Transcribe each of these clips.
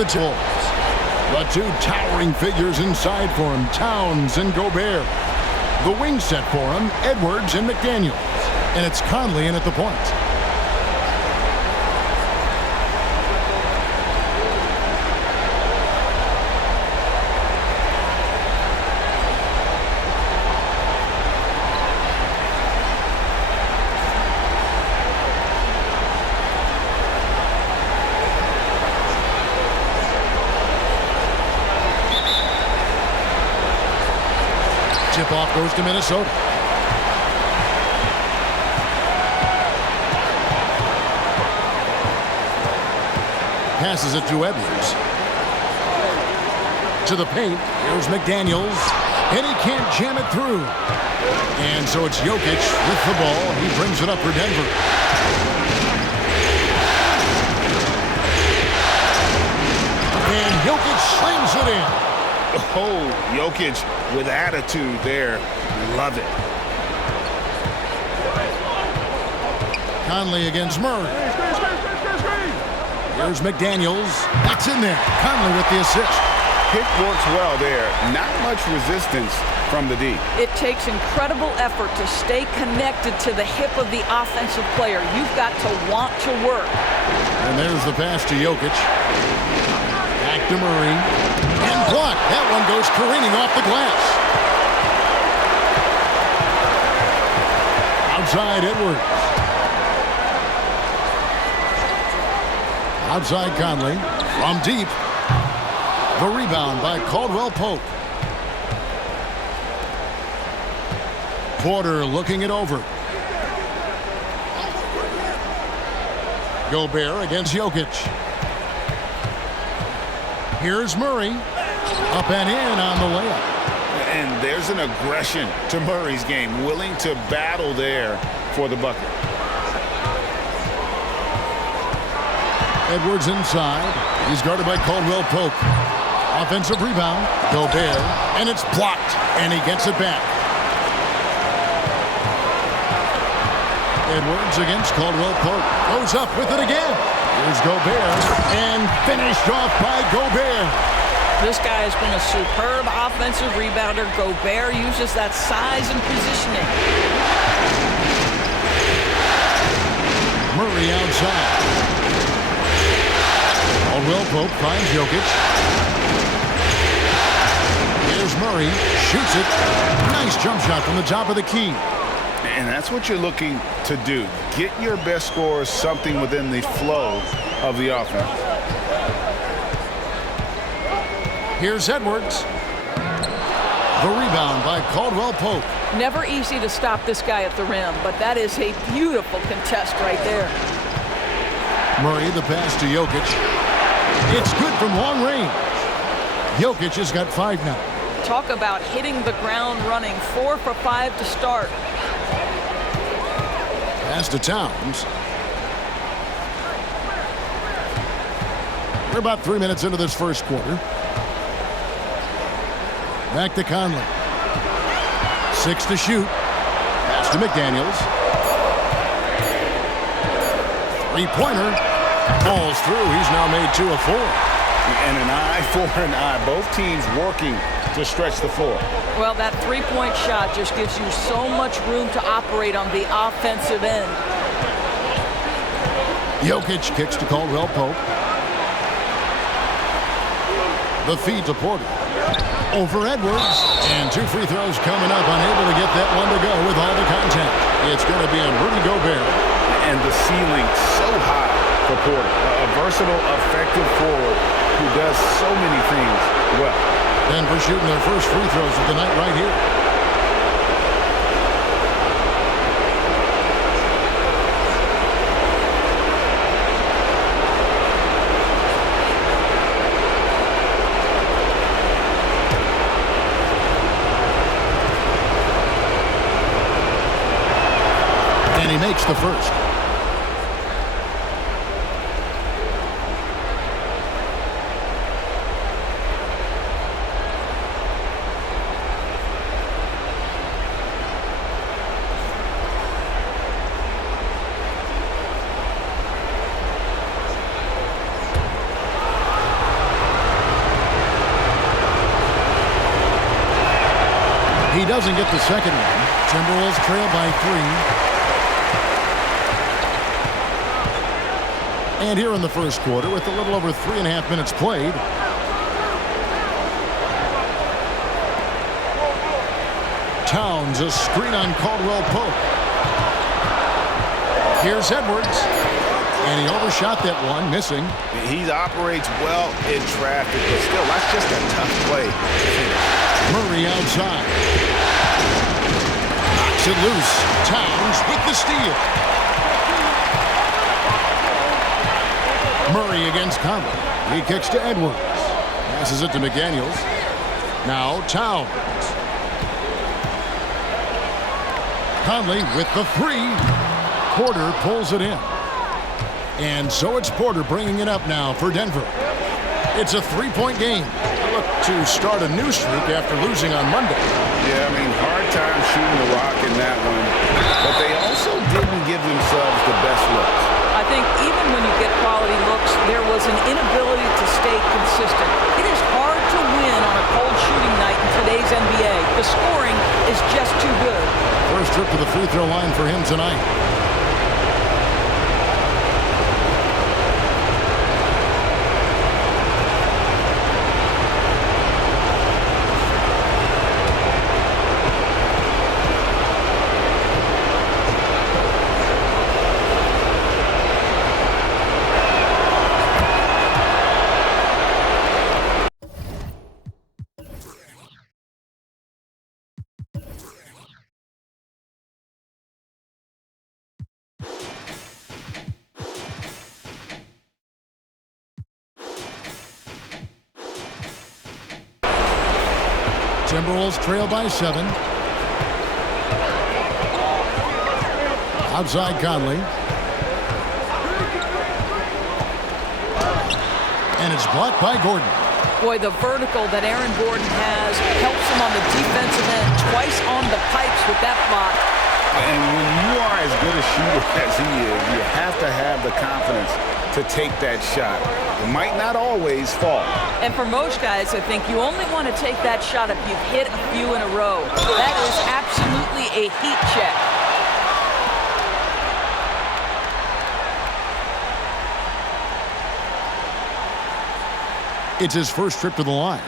the Timberwolves. The two towering figures inside for him, Towns and Gobert. The wing set for him, Edwards and McDaniels. And it's Conley in at the point. Tip-off goes to Minnesota. Passes it to Edwards. To the paint. Here's McDaniels. And he can't jam it through. And so it's Jokic with the ball. He brings it up for Denver. And Jokic slings it in. Oh, Jokic with attitude there. Love it. Conley against Murray. Here's McDaniels. That's in there. Conley with the assist. Pick works well there. Not much resistance from the D. It takes incredible effort to stay connected to the hip of the offensive player. You've got to want to work. And there's the pass to Jokic. Back to Murray. And blocked. That one goes careening off the glass. Outside Edwards. Outside Conley. From deep. The rebound by Caldwell Pope. Porter looking it over. Gobert against Jokic. Here's Murray. Up and in on the layup. And there's an aggression to Murray's game. Willing to battle there for the bucket. Edwards inside. He's guarded by Caldwell Pope. Offensive rebound. Gobert. And it's blocked. And he gets it back. Edwards against Caldwell Pope. Goes up with it again. Here's Gobert. And finished off by Gobert. This guy has been a superb offensive rebounder. Gobert uses that size and positioning. Murray outside. Caldwell Pope finds Jokic. Here's Murray. Shoots it. Nice jump shot from the top of the key. And that's what you're looking to do. Get your best scorers something within the flow of the offense. Here's Edwards. The rebound by Caldwell Pope. Never easy to stop this guy at the rim, but that is a beautiful contest right there. Murray, the pass to Jokic. It's good from long range. Jokic has got 5 now. Talk about hitting the ground running. 4 for 5 to start. Pass to Towns. We're about 3 minutes into this first quarter. Back to Conley. 6 to shoot. Pass to McDaniels. 3-pointer. Falls through. He's now made 2 of 4. And an eye for an eye. Both teams working to stretch the floor. Well, that three-point shot just gives you so much room to operate on the offensive end. Jokic kicks to Caldwell Pope. The feed to Porter. Over Edwards. And 2 free throws coming up. Unable to get that one to go with all the contact. It's going to be on Rudy Gobert. And the ceiling so high for Porter. A versatile, effective forward who does so many things well. Denver shooting their first free throws of the night right here. And he makes the first. He doesn't get the second one. Timberwolves trail by 3. And here in the first quarter, with a little over 3.5 minutes played, Towns, a screen on Caldwell Pope. Here's Edwards. And he overshot that one, missing. He operates well in traffic, but still, that's just a tough play. Murray outside. Knocks it loose. Towns with the steal. Murray against Conley. He kicks to Edwards. Passes it to McDaniels. Now Towns. Conley with the 3. Porter pulls it in. And so it's Porter bringing it up now for Denver. It's a 3-point game. Look to start a new streak after losing on Monday. Yeah, I mean, hard time shooting the rock in that one. But they also didn't give themselves the best looks. I think even when you get quality looks, there was an inability to stay consistent. It is hard to win on a cold shooting night in today's NBA. The scoring is just too good. First trip to the free throw line for him tonight. Timberwolves trail by 7. Outside Conley. And it's blocked by Gordon. Boy, the vertical that Aaron Gordon has helps him on the defensive end. Twice on the pipes with that block. And when you are as good a shooter as he is, you have to have the confidence to take that shot. It might not always fall. And for most guys, I think you only want to take that shot if you've hit a few in a row. That is absolutely a heat check. It's his first trip to the line.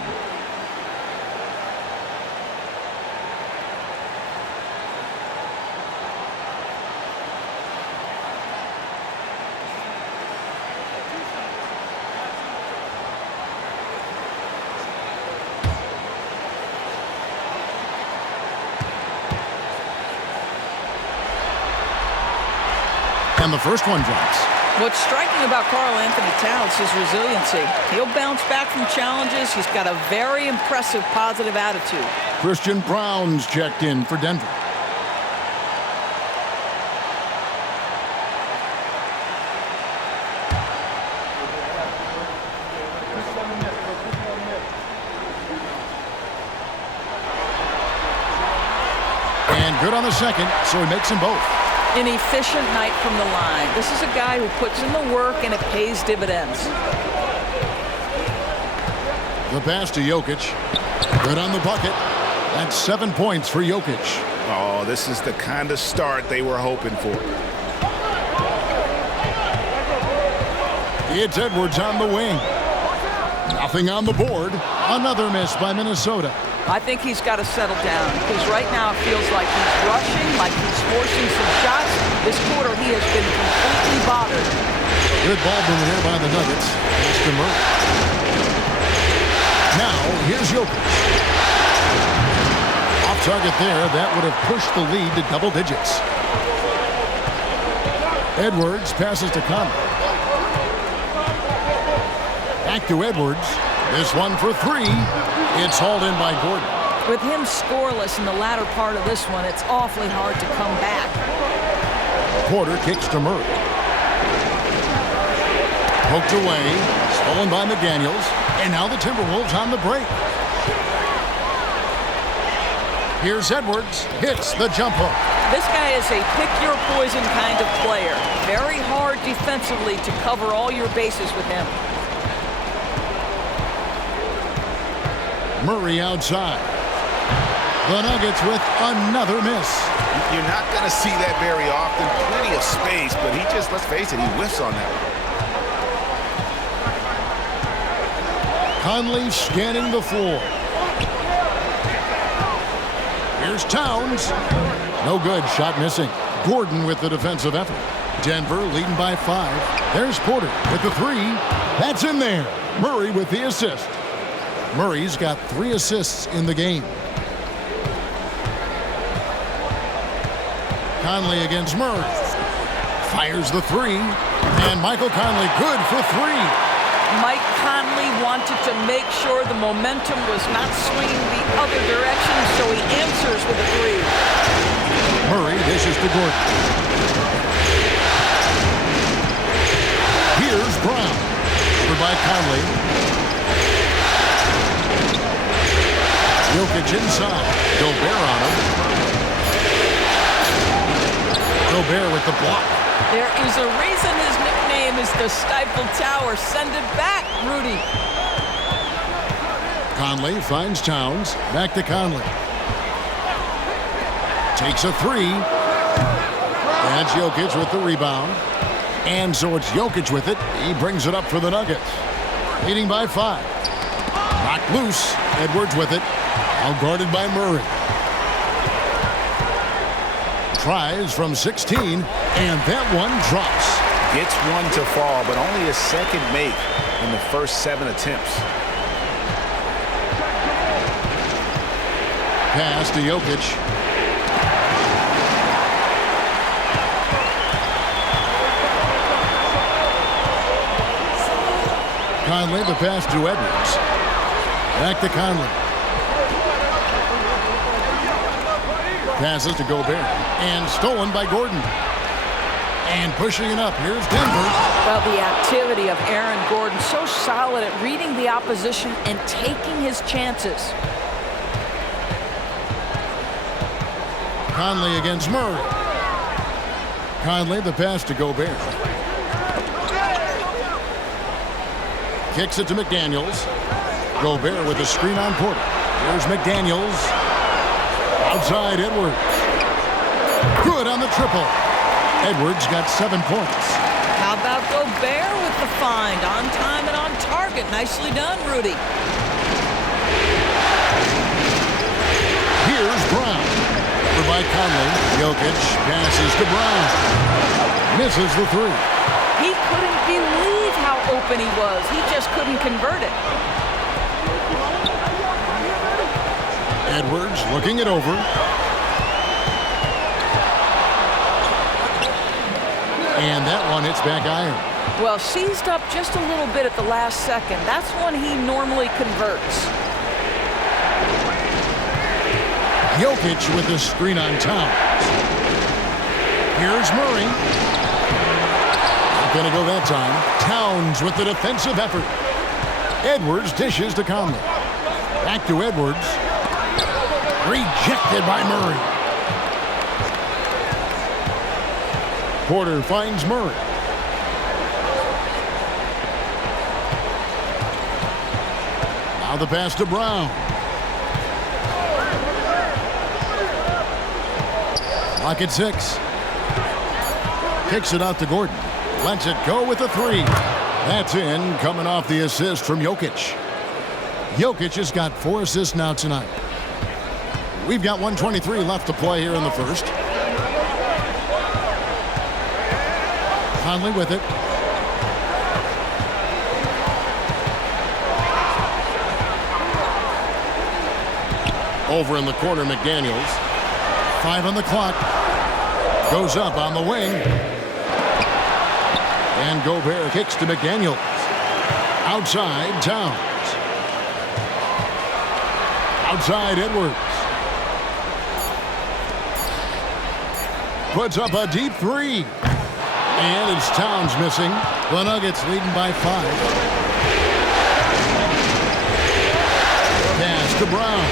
And the first one drops. What's striking about Karl Anthony Towns is resiliency. He'll bounce back from challenges. He's got a very impressive positive attitude. Christian Brown's checked in for Denver. And good on the second, so he makes them both. An efficient night from the line. This is a guy who puts in the work and it pays dividends. The pass to Jokic. Good on the bucket. That's 7 points for Jokic. Oh, this is the kind of start they were hoping for. It's Edwards on the wing. Nothing on the board. Another miss by Minnesota. I think he's got to settle down because right now it feels like he's rushing, like he's forcing some shots. This quarter he has been completely bothered. Good ball movement here by the Nuggets. Pass to Murray. Now here's Jokic. Off target there. That would have pushed the lead to double digits. Edwards passes to Conley. Back to Edwards. This one for 3. It's hauled in by Gordon. With him scoreless in the latter part of this one, it's awfully hard to come back. Porter kicks to Murray. Poked away. Stolen by McDaniels. And now the Timberwolves on the break. Here's Edwards. Hits the jump hook. This guy is a pick-your-poison kind of player. Very hard defensively to cover all your bases with him. Murray outside. The Nuggets with another miss. You're not going to see that very often. Plenty of space, but he just, let's face it, he whiffs on that one. Conley scanning the floor. Here's Towns. No good. Shot missing. Gordon with the defensive effort. Denver leading by 5. There's Porter with the 3. That's in there. Murray with the assist. Murray's got 3 assists in the game. Conley against Murray. Fires the 3. And Michael Conley good for 3. Mike Conley wanted to make sure the momentum was not swinging the other direction, so he answers with a 3. Murray dishes to Gordon. Here's Brown. Over by Conley. Jokic inside. Gobert on him. Gobert with the block. There is a reason his nickname is the Stifle Tower. Send it back, Rudy. Conley finds Towns. Back to Conley. Takes a 3. That's Jokic with the rebound. And so it's Jokic with it. He brings it up for the Nuggets. Leading by 5. Knocked loose. Edwards with it. All guarded by Murray. Tries from 16, and that one drops. Gets one to fall, but only a second make in the first 7 attempts. Pass to Jokic. Conley, the pass to Edwards. Back to Conley. Passes to Gobert. And stolen by Gordon. And pushing it up. Here's Denver. Well, the activity of Aaron Gordon, so solid at reading the opposition and taking his chances. Conley against Murray. Conley, the pass to Gobert. Kicks it to McDaniels. Gobert with the screen on Porter. Here's McDaniels. Outside Edwards. Good on the triple. Edwards got 7 points. How about Gobert with the find? On time and on target. Nicely done, Rudy. Here's Brown. Over by Conley. Jokic passes to Brown. Misses the 3. He couldn't believe how open he was. He just couldn't convert it. Edwards looking it over. And that one hits back iron. Well, seized up just a little bit at the last second. That's when he normally converts. Jokic with the screen on Towns. Here's Murray. Not going to go that time. Towns with the defensive effort. Edwards dishes to Conley. Back to Edwards. Rejected by Murray. Porter finds Murray. Now the pass to Brown. Clock at 6. Kicks it out to Gordon. Lets it go with a 3. That's in, coming off the assist from Jokic. Jokic has got 4 assists now tonight. We've got 1:23 left to play here in the first. Conley with it. Over in the corner, McDaniels. 5 on the clock. Goes up on the wing. And Gobert kicks to McDaniels. Outside, Towns. Outside, Edwards. Puts up a deep 3. And it's Towns missing. The Nuggets leading by 5. Pass to Brown.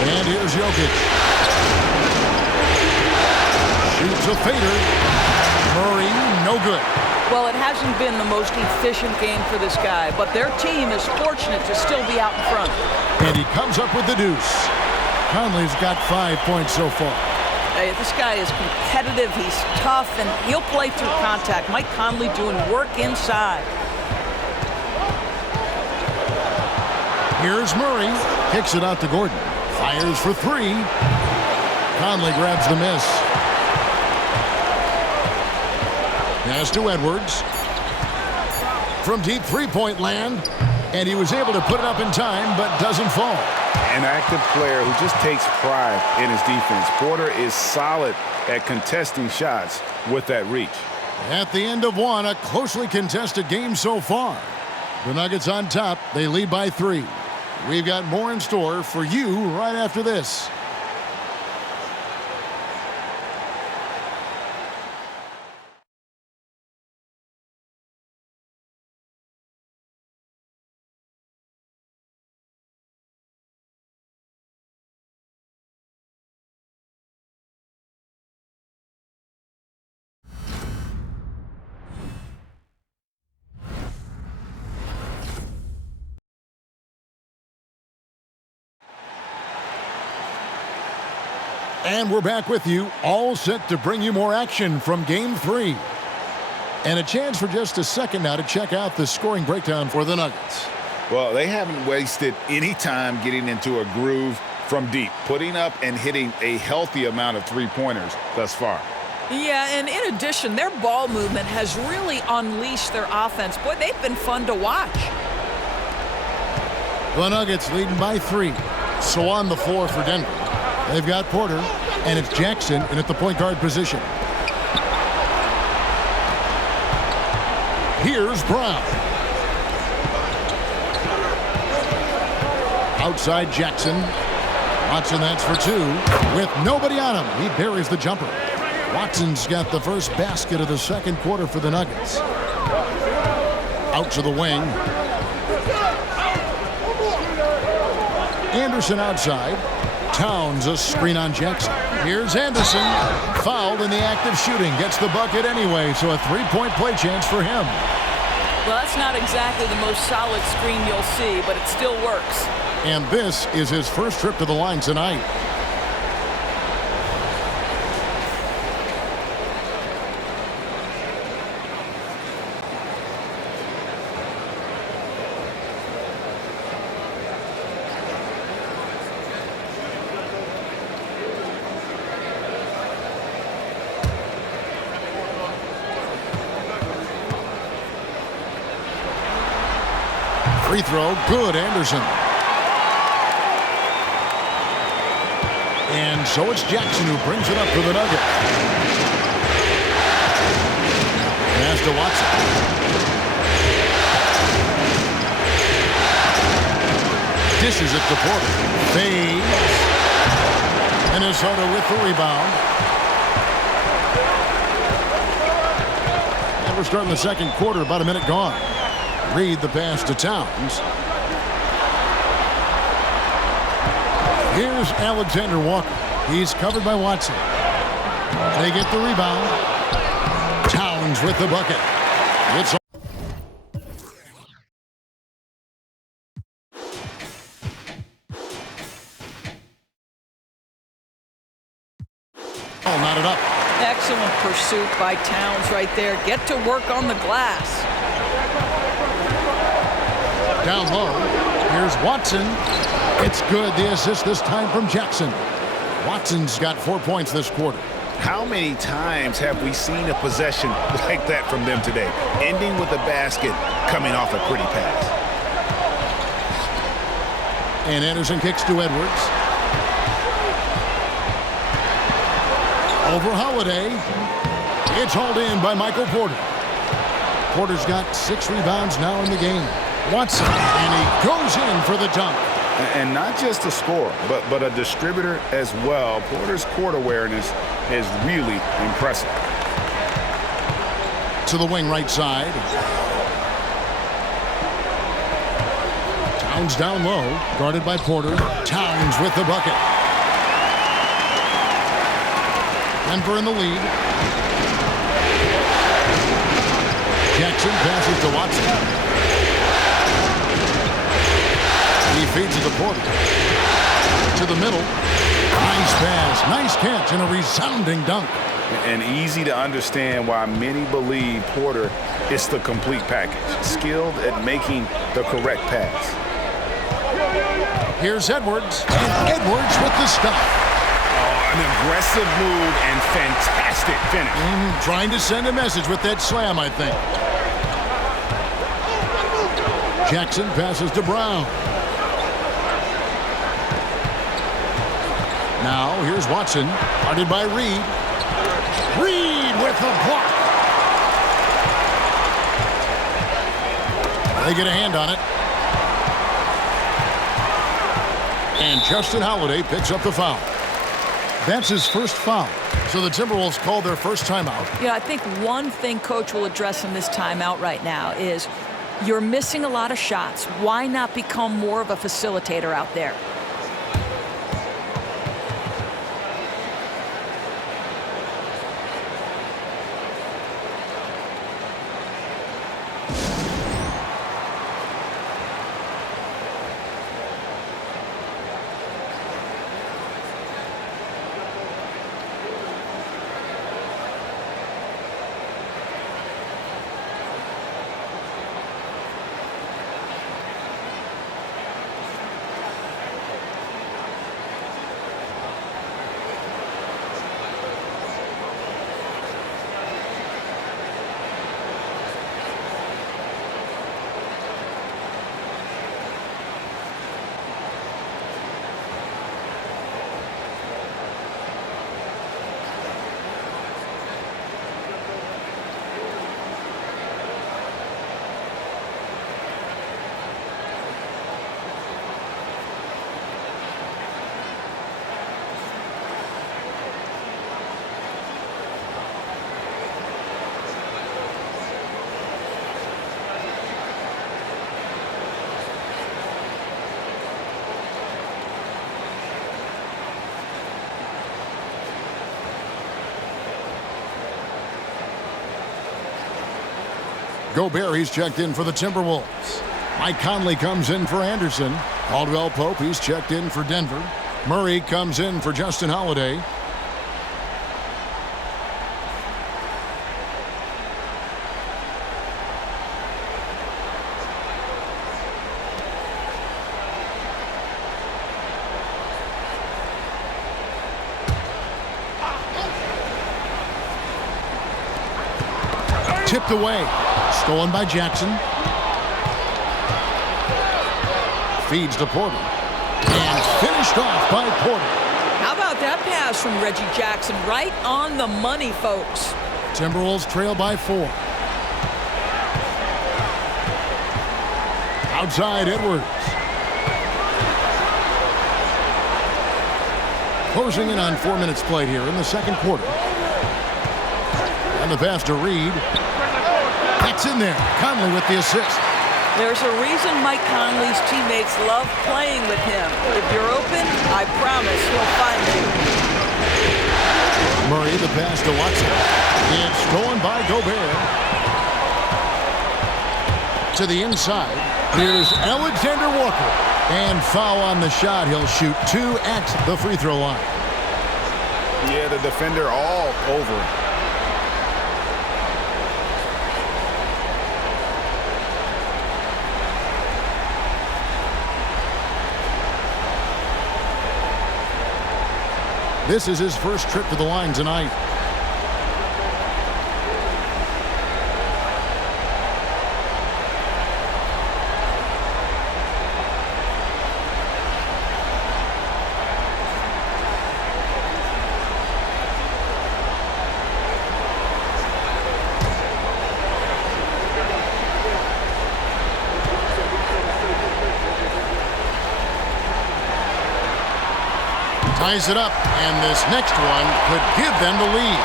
And here's Jokic. Shoots a fader. Murray, no good. Well, it hasn't been the most efficient game for this guy, but their team is fortunate to still be out in front. And he comes up with the deuce. Conley's got 5 points so far. Hey, this guy is competitive. He's tough, and he'll play through contact. Mike Conley doing work inside. Here's Murray. Kicks it out to Gordon. Fires for three. Conley grabs the miss. Pass to Edwards. From deep three-point land. And he was able to put it up in time, but doesn't fall. An active player who just takes pride in his defense. Porter is solid at contesting shots with that reach. At the end of one, a closely contested game so far. The Nuggets on top. They lead by 3. We've got more in store for you right after this. And we're back with you, all set to bring you more action from Game 3. And a chance for just a second now to check out the scoring breakdown for the Nuggets. Well, they haven't wasted any time getting into a groove from deep, putting up and hitting a healthy amount of three-pointers thus far. Yeah, and in addition, their ball movement has really unleashed their offense. Boy, they've been fun to watch. The Nuggets leading by 3. So on the floor for Denver, they've got Porter, and it's Jackson in at the point guard position. Here's Brown. Outside Jackson. Watson, that's for 2. With nobody on him, he buries the jumper. Watson's got the first basket of the second quarter for the Nuggets. Out to the wing. Anderson outside. Towns a screen on Jackson. Here's Anderson. Fouled in the act of shooting. Gets the bucket anyway, so a three-point play chance for him. Well, that's not exactly the most solid screen you'll see, but it still works. And this is his first trip to the line tonight. Free throw, good, Anderson. And so it's Jackson who brings it up for the Nuggets. Pass to Watson. Dishes it to Porter. Fades. Minnesota with the rebound. And we're starting the second quarter, about a minute gone. Reed the pass to Towns. Here's Alexander Walker. He's covered by Watson. They get the rebound. Towns with the bucket. It's all knotted up. Excellent pursuit by Towns right there. Get to work on the glass. Down low. Here's Watson. It's good. The assist this time from Jackson. Watson's got 4 points this quarter. How many times have we seen a possession like that from them today? Ending with a basket, coming off a pretty pass. And Anderson kicks to Edwards. Over Holiday. It's hauled in by Michael Porter. Porter's got 6 rebounds now in the game. Watson, and he goes in for the dunk. And not just a scorer, but a distributor as well. Porter's court awareness is really impressive. To the wing right side. Towns down low, guarded by Porter. Towns with the bucket. Denver in the lead. Jackson passes to Watson. He feeds it to Porter. to the middle. Nice pass, nice catch, and a resounding dunk. And easy to understand why many believe Porter is the complete package. Skilled at making the correct pass. Here's Edwards, and Edwards with the stop. An aggressive move and fantastic finish. Trying to send a message with that slam, I think. Jackson passes to Brown. Now, here's Watson, guarded by Reed. Reed with the block. They get a hand on it. And Justin Holiday picks up the foul. That's his first foul. So the Timberwolves call their first timeout. Yeah, I think one thing Coach will address in this timeout right now is you're missing a lot of shots. Why not become more of a facilitator out there? Gobert, he's checked in for the Timberwolves. Mike Conley comes in for Anderson. Caldwell Pope, he's checked in for Denver. Murray comes in for Justin Holiday. Tipped away. Stolen by Jackson. Feeds to Porter. And finished off by Porter. How about that pass from Reggie Jackson? Right on the money, folks. Timberwolves trail by 4. Outside Edwards. Closing in on 4 minutes played here in the second quarter. And the pass to Reed. That's in there. Conley with the assist. There's a reason Mike Conley's teammates love playing with him. If you're open, I promise he'll find you. Murray, the pass to Watson. It's stolen by Gobert. To the inside. Here's Alexander Walker. And foul on the shot. He'll shoot 2 at the free throw line. Yeah, the defender all over him. This is his first trip to the line tonight. Ties it up, and this next one could give them the lead.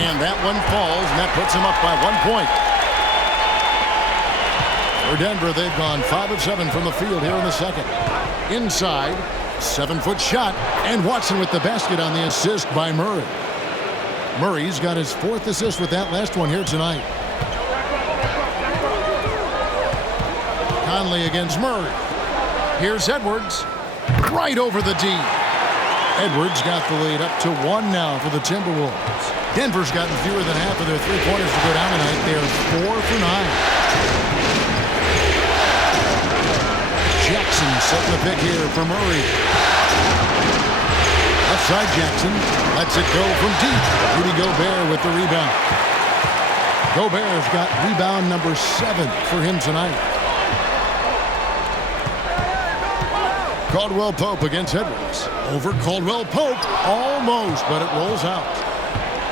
And that one falls, and that puts them up by 1 point. For Denver, they've gone 5 of 7 from the field here in the second. Inside, 7-foot shot, and Watson with the basket on the assist by Murray. Murray's got his 4th assist with that last one here tonight. Conley against Murray. Here's Edwards. Right over the D. Edwards got the lead up to 1 now for the Timberwolves. Denver's gotten fewer than half of their three-pointers to go down tonight. They're 4 for 9. Jackson setting the pick here for Murray. Left side Jackson lets it go from deep. Rudy Gobert with the rebound. Gobert's got rebound number 7 for him tonight. Caldwell Pope against Edwards. Over Caldwell Pope. Almost, but it rolls out.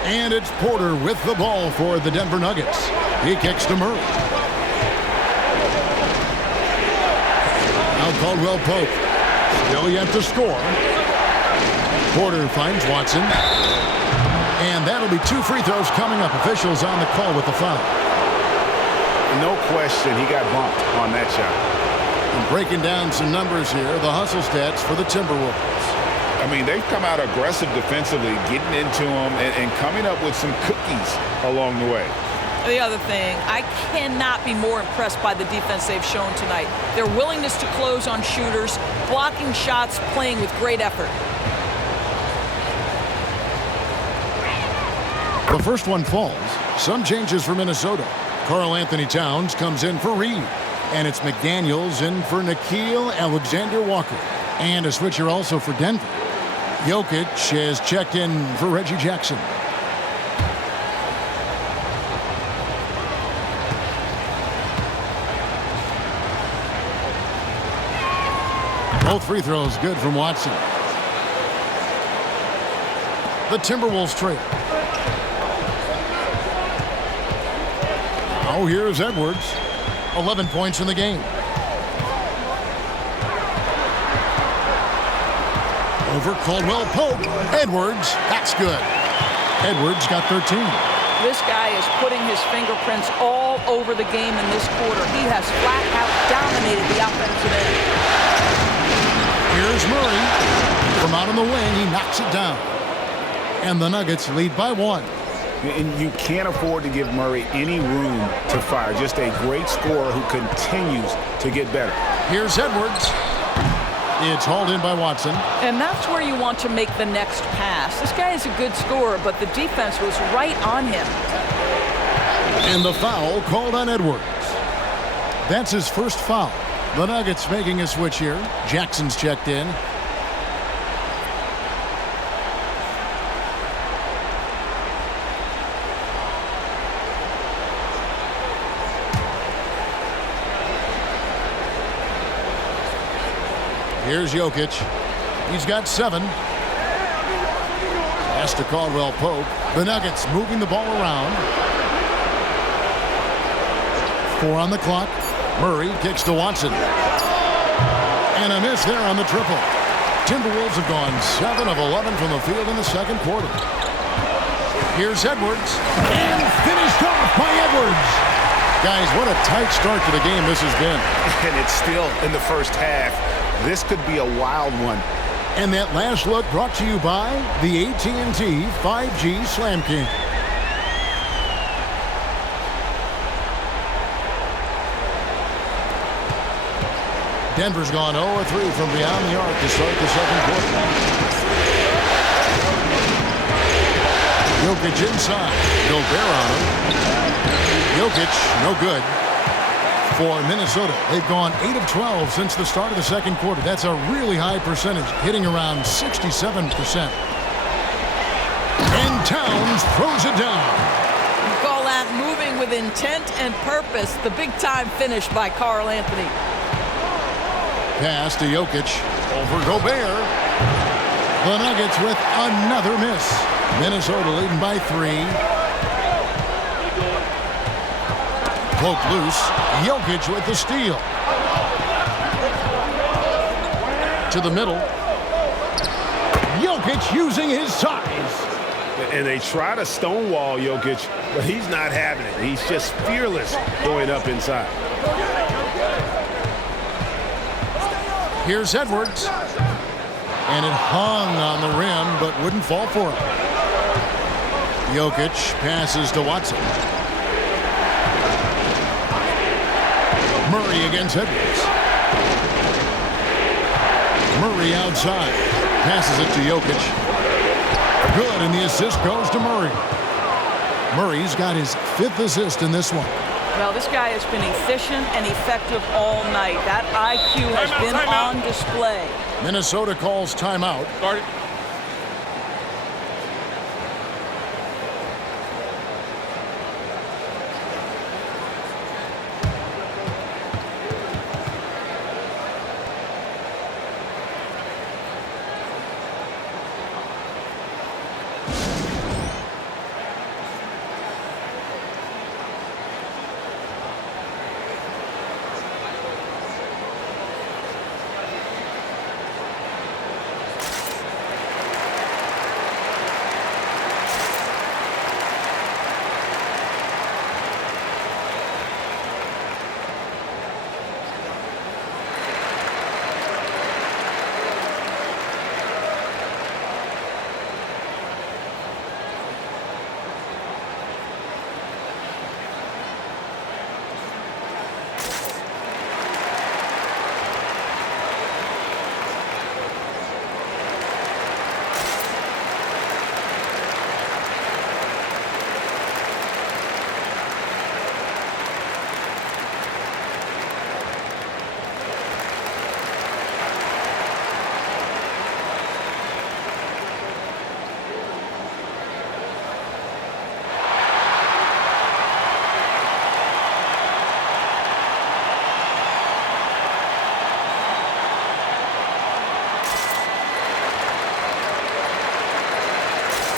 And it's Porter with the ball for the Denver Nuggets. He kicks to Murray. Now Caldwell Pope. Still yet to score. Porter finds Watson. And that'll be 2 free throws coming up. Officials on the call with the foul. No question he got bumped on that shot. And breaking down some numbers here, the hustle stats for the Timberwolves. I mean, they've come out aggressive defensively, getting into them and coming up with some cookies along the way. The other thing, I cannot be more impressed by the defense they've shown tonight. Their willingness to close on shooters, blocking shots, playing with great effort. The first one falls. Some changes for Minnesota. Karl Anthony Towns comes in for Reed. And it's McDaniels in for Nickeil Alexander-Walker. And a switcher also for Denver. Jokic has checked in for Reggie Jackson. Both free throws good from Watson. The Timberwolves trail. Now here's Edwards. 11 points in the game. Over Caldwell Pope. Edwards. That's good. Edwards got 13. This guy is putting his fingerprints all over the game in this quarter. He has flat out dominated the offensive end. Here's Murray. From out on the wing, he knocks it down. And the Nuggets lead by 1. And you can't afford to give Murray any room to fire. Just a great scorer who continues to get better. Here's Edwards. It's hauled in by Watson. And that's where you want to make the next pass. This guy is a good scorer, but the defense was right on him. And the foul called on Edwards. That's his first foul. The Nuggets making a switch here. Jackson's checked in. Here's Jokic. He's got 7. Pass to Caldwell Pope. The Nuggets moving the ball around. 4 on the clock. Murray kicks to Watson. And a miss there on the triple. Timberwolves have gone 7 of 11 from the field in the second quarter. Here's Edwards. And finished off by Edwards. Guys, what a tight start to the game this has been. And it's still in the first half. This could be a wild one. And that last look brought to you by the AT&T 5G Slam King. Denver's gone 0-3 from beyond the arc to start the second quarter. Jokic inside. Gobert on him. Jokic, no good. For Minnesota, they've gone 8 of 12 since the start of the second quarter. That's a really high percentage, hitting around 67%. And Towns throws it down. You call that moving with intent and purpose. The big-time finish by Karl Anthony. Pass to Jokic over Gobert. The Nuggets with another miss. Minnesota leading by 3. Poke loose. Jokic with the steal. To the middle. Jokic using his size. And they try to stonewall Jokic, but he's not having it. He's just fearless going up inside. Here's Edwards. And it hung on the rim, but wouldn't fall for him. Jokic passes to Watson. Murray against Edwards. Murray outside. Passes it to Jokic. Good, and the assist goes to Murray. Murray's got his 5th assist in this one. Well, this guy has been efficient and effective all night. That IQ has been on display. Minnesota calls timeout. Start it.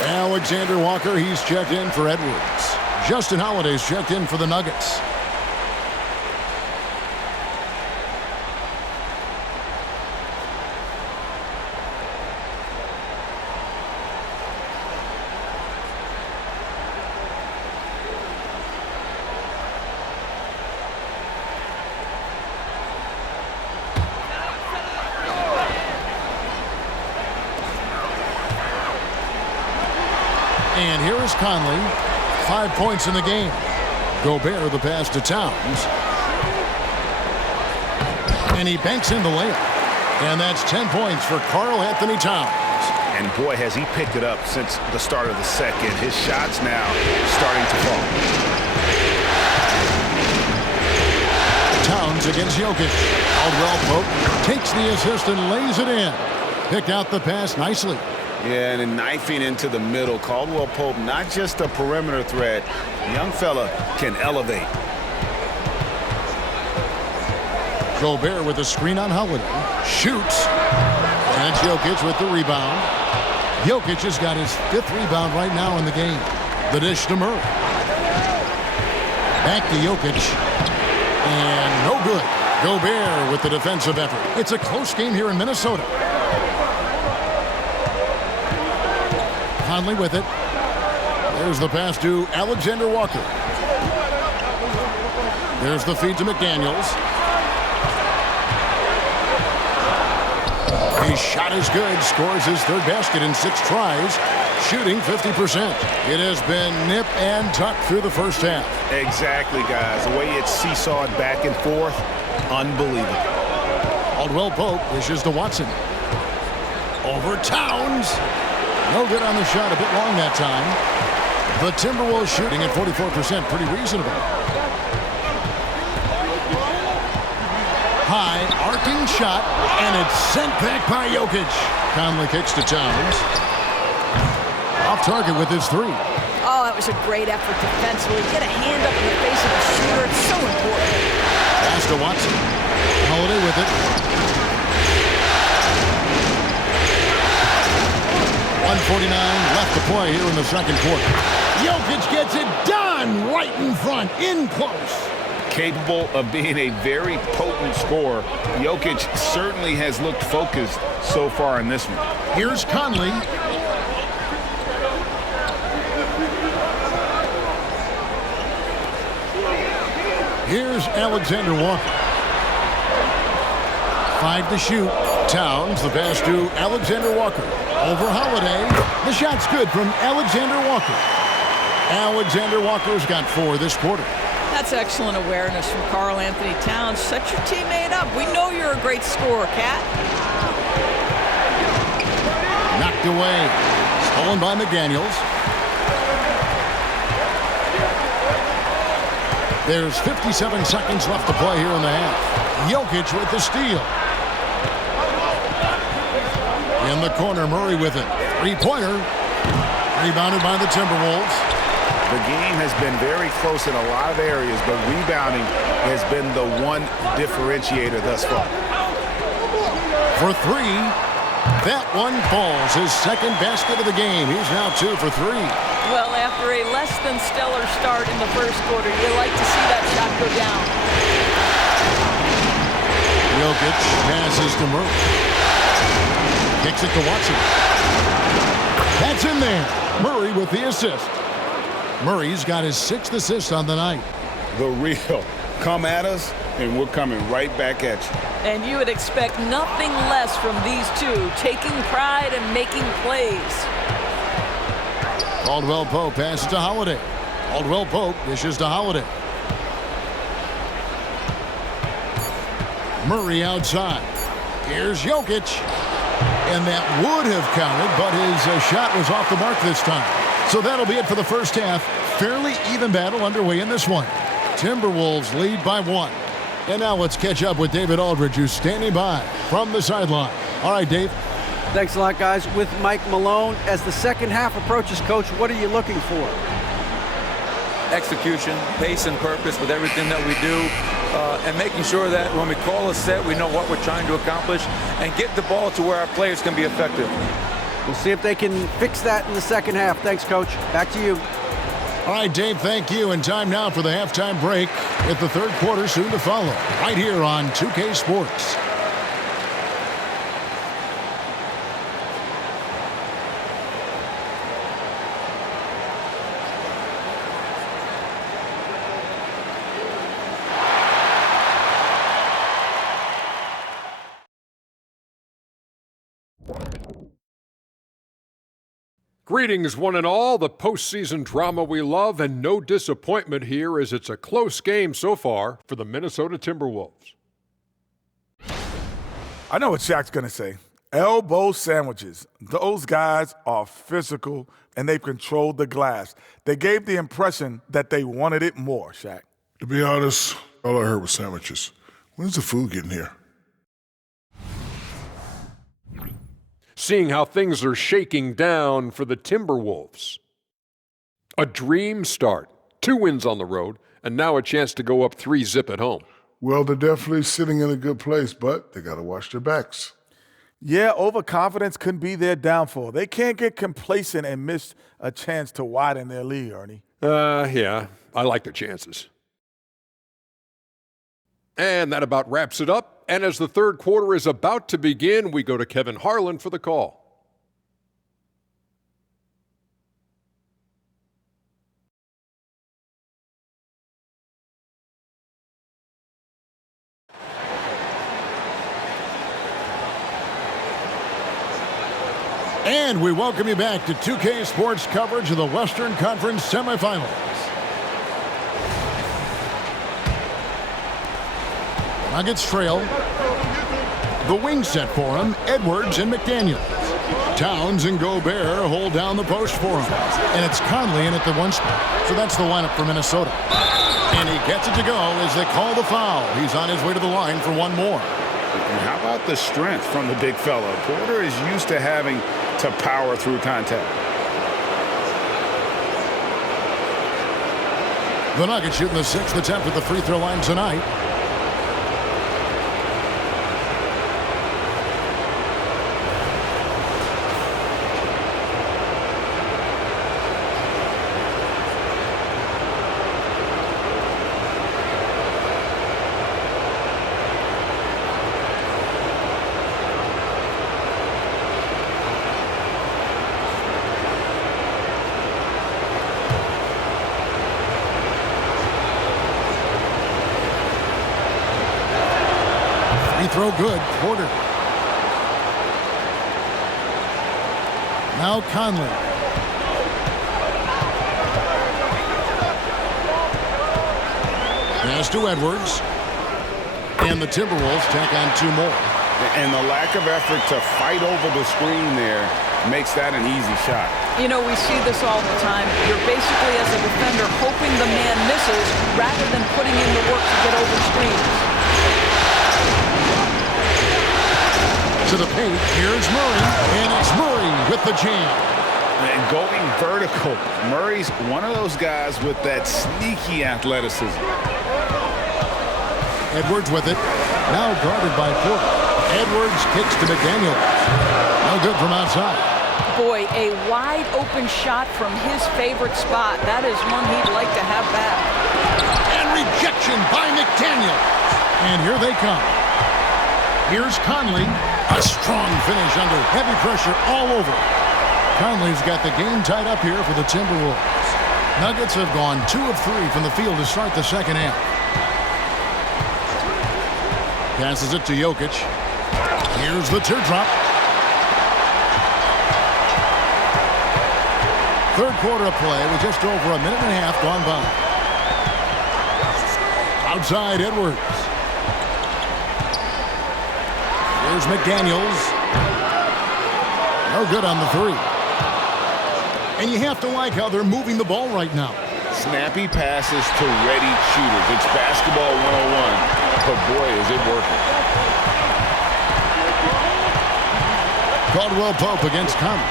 Alexander Walker, he's checked in for Edwards. Justin Holiday's checked in for the Nuggets. And here is Conley. 5 points in the game. Gobert the pass to Towns. And he banks in the layup. And that's 10 points for Karl Anthony Towns. And boy, has he picked it up since the start of the second. His shots now starting to fall. Towns against Jokic. Caldwell Pope takes the assist and lays it in. Picked out the pass nicely. Yeah, and then knifing into the middle. Caldwell Pope, not just a perimeter threat. Young fella can elevate. Gobert with a screen on Holiday. Shoots. And it's Jokic with the rebound. Jokic has got his 5th rebound right now in the game. The dish to Murray. Back to Jokic. And no good. Gobert with the defensive effort. It's a close game here in Minnesota. Conley with it. There's the pass to Alexander Walker. There's the feed to McDaniels. His shot is good. Scores his 3rd basket in 6 tries. Shooting 50%. It has been nip and tuck through the first half. Exactly, guys. The way it's seesawed back and forth, unbelievable. Caldwell Pope dishes to Watson. Over Towns. No good on the shot, a bit long that time. The Timberwolves shooting at 44%, pretty reasonable. High, arcing shot, and it's sent back by Jokic. Conley kicks to Towns. Off target with his 3. Oh, that was a great effort defensively. Get a hand up in the face of the shooter. It's so important. Pass to Watson. Holiday with it. 1:49 left to play here in the second quarter. Jokic gets it done right in front, in close. Capable of being a very potent scorer. Jokic certainly has looked focused so far in this one. Here's Conley. Here's Alexander Walker. 5 to shoot. Towns, the pass to Alexander Walker. Over Holiday. The shot's good from Alexander Walker. Alexander Walker's got 4 this quarter. That's excellent awareness from Karl Anthony Towns. Set your teammate up. We know you're a great scorer, Cat. Knocked away. Stolen by McDaniels. There's 57 seconds left to play here in the half. Jokic with the steal. In the corner, Murray with it. Three-pointer. Rebounded by the Timberwolves. The game has been very close in a lot of areas, but rebounding has been the one differentiator thus far. For 3. That one falls. His second basket of the game. He's now 2 for 3. Well, after a less than stellar start in the first quarter, you like to see that shot go down. Jokic passes to Murray. Kicks it to Watson. That's in there. Murray with the assist. Murray's got his 6th assist on the night. The real. Come at us, and we're coming right back at you. And you would expect nothing less from these two, taking pride and making plays. Caldwell Pope passes to Holiday. Caldwell Pope dishes to Holiday. Murray outside. Here's Jokic. And that would have counted, but his shot was off the mark this time. So that'll be it for the first half. Fairly even battle underway in this one. Timberwolves lead by 1. And now let's catch up with David Aldridge, who's standing by from the sideline. All right, Dave. Thanks a lot, guys. With Mike Malone, as the second half approaches, Coach, what are you looking for? Execution, pace, and purpose with everything that we do, and making sure that when we call a set, we know what we're trying to accomplish and get the ball to where our players can be effective. We'll see if they can fix that in the second half. Thanks, Coach. Back to you. All right, Dave, thank you. And time now for the halftime break with the third quarter soon to follow right here on 2K Sports. Greetings, one and all. The postseason drama we love, and no disappointment here as it's a close game so far for the Minnesota Timberwolves. I know what Shaq's going to say. Elbow sandwiches. Those guys are physical, and they've controlled the glass. They gave the impression that they wanted it more, Shaq. To be honest, all I heard was sandwiches. When's the food getting here? Seeing how things are shaking down for the Timberwolves. A dream start. 2 wins on the road, and now a chance to go up 3-zip at home. Well, they're definitely sitting in a good place, but they got to watch their backs. Yeah, overconfidence can be their downfall. They can't get complacent and miss a chance to widen their lead, Ernie. Yeah, I like their chances. And that about wraps it up. And as the third quarter is about to begin, we go to Kevin Harlan for the call. And we welcome you back to 2K Sports coverage of the Western Conference semifinals. Nuggets trail. The wing set for him, Edwards and McDaniels. Towns and Gobert hold down the post for him. And it's Conley in at the 1 spot. So that's the lineup for Minnesota. And he gets it to go as they call the foul. He's on his way to the line for 1 more. And how about the strength from the big fella? Porter is used to having to power through contact. The Nuggets shooting the 6th attempt at the free throw line tonight. Free throw good. Porter. Now Conley. Pass to Edwards. And the Timberwolves tack on 2 more. And the lack of effort to fight over the screen there makes that an easy shot. You know, we see this all the time. You're basically, as a defender, hoping the man misses rather than putting in the work to get over screens. To the paint, here's Murray, and it's Murray with the jam. And going vertical, Murray's one of those guys with that sneaky athleticism. Edwards with it, now guarded by Porter. Edwards kicks to McDaniels. No good from outside. Boy, a wide open shot from his favorite spot. That is one he'd like to have back. And rejection by McDaniels. And here they come. Here's Conley. A strong finish under heavy pressure all over. Conley's got the game tied up here for the Timberwolves. Nuggets have gone 2 of 3 from the field to start the second half. Passes it to Jokic. Here's the teardrop. Third quarter of play with just over a minute and a half gone by. Outside Edwards. Here's McDaniels. No good on the 3. And you have to like how they're moving the ball right now. Snappy passes to ready shooters. It's basketball 101, but boy, is it working. Caldwell Pope against Conley.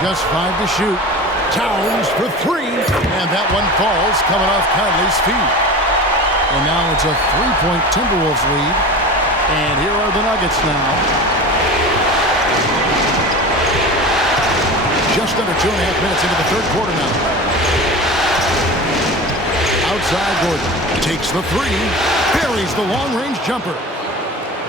Just 5 to shoot. Towns for 3, and that one falls coming off Conley's feet. And now it's a 3-point Timberwolves lead. And here are the Nuggets now. Just under 2.5 minutes into the third quarter now. Outside Gordon. Takes the 3. Buries the long-range jumper.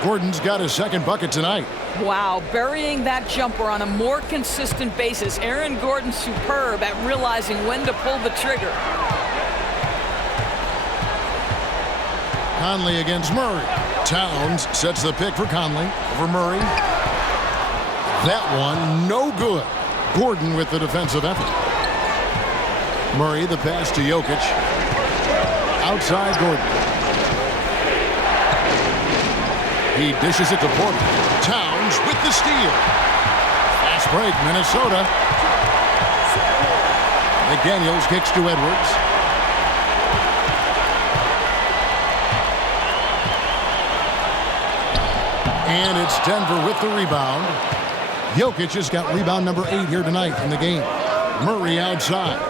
Gordon's got his second bucket tonight. Wow, burying that jumper on a more consistent basis. Aaron Gordon's superb at realizing when to pull the trigger. Conley against Murray. Towns sets the pick for Conley over Murray. That one, no good. Gordon with the defensive effort. Murray, the pass to Jokic. Outside Gordon. He dishes it to Porter. Towns with the steal. Fast break, Minnesota. McDaniels kicks to Edwards. And it's Denver with the rebound. Jokic has got rebound number 8 here tonight in the game. Murray outside.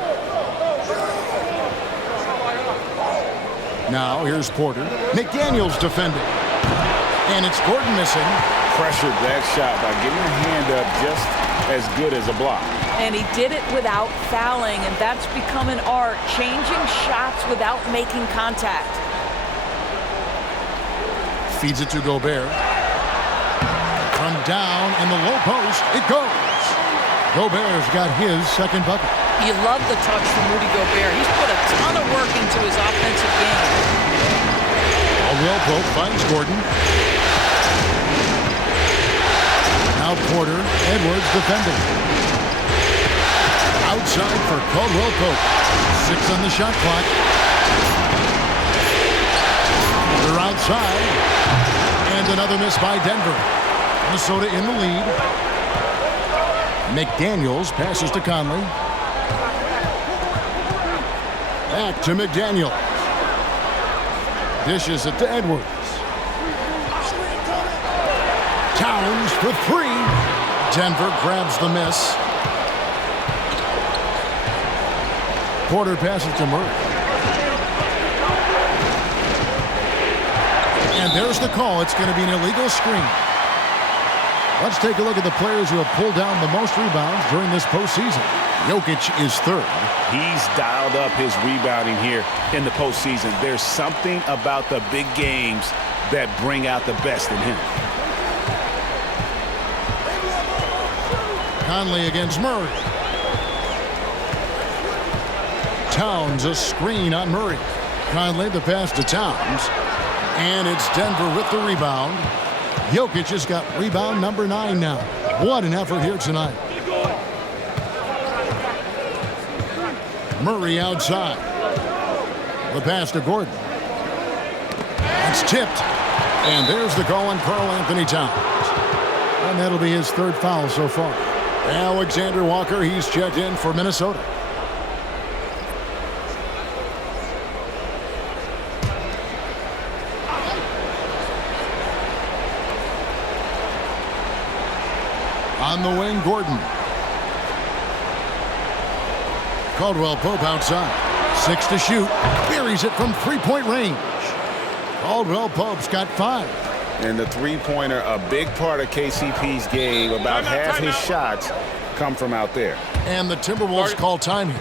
Now here's Porter. McDaniels defending. And it's Gordon missing. Pressured that shot by getting a hand up just as good as a block. And he did it without fouling, and that's become an art, changing shots without making contact. Feeds it to Gobert. From down in the low post, it goes. Gobert's got his second bucket. You love the touch from Rudy Gobert. He's put a ton of work into his offensive game. Caldwell Pope finds Gordon. Now Porter, Edwards defending. Outside for Caldwell Pope. 6 on the shot clock. They're outside. And another miss by Denver. Minnesota in the lead. McDaniels passes to Conley. Back to McDaniels. Dishes it to Edwards. Towns for 3. Denver grabs the miss. Porter passes to Murray. And there's the call. It's going to be an illegal screen. Let's take a look at the players who have pulled down the most rebounds during this postseason. Jokic is 3rd. He's dialed up his rebounding here in the postseason. There's something about the big games that bring out the best in him. Conley against Murray. Towns a screen on Murray. Conley the pass to Towns. And it's Denver with the rebound. Jokic has got rebound number 9 now. What an effort here tonight. Murray outside. The pass to Gordon. It's tipped. And there's the call on Karl Anthony Towns. And that'll be his 3rd foul so far. Alexander Walker, he's checked in for Minnesota. On the wing, Gordon. Caldwell Pope outside. 6 to shoot. Buries it from 3-point range. Caldwell Pope's got 5. And the three-pointer, a big part of KCP's game. About half his shots come from out there. And the Timberwolves call time here.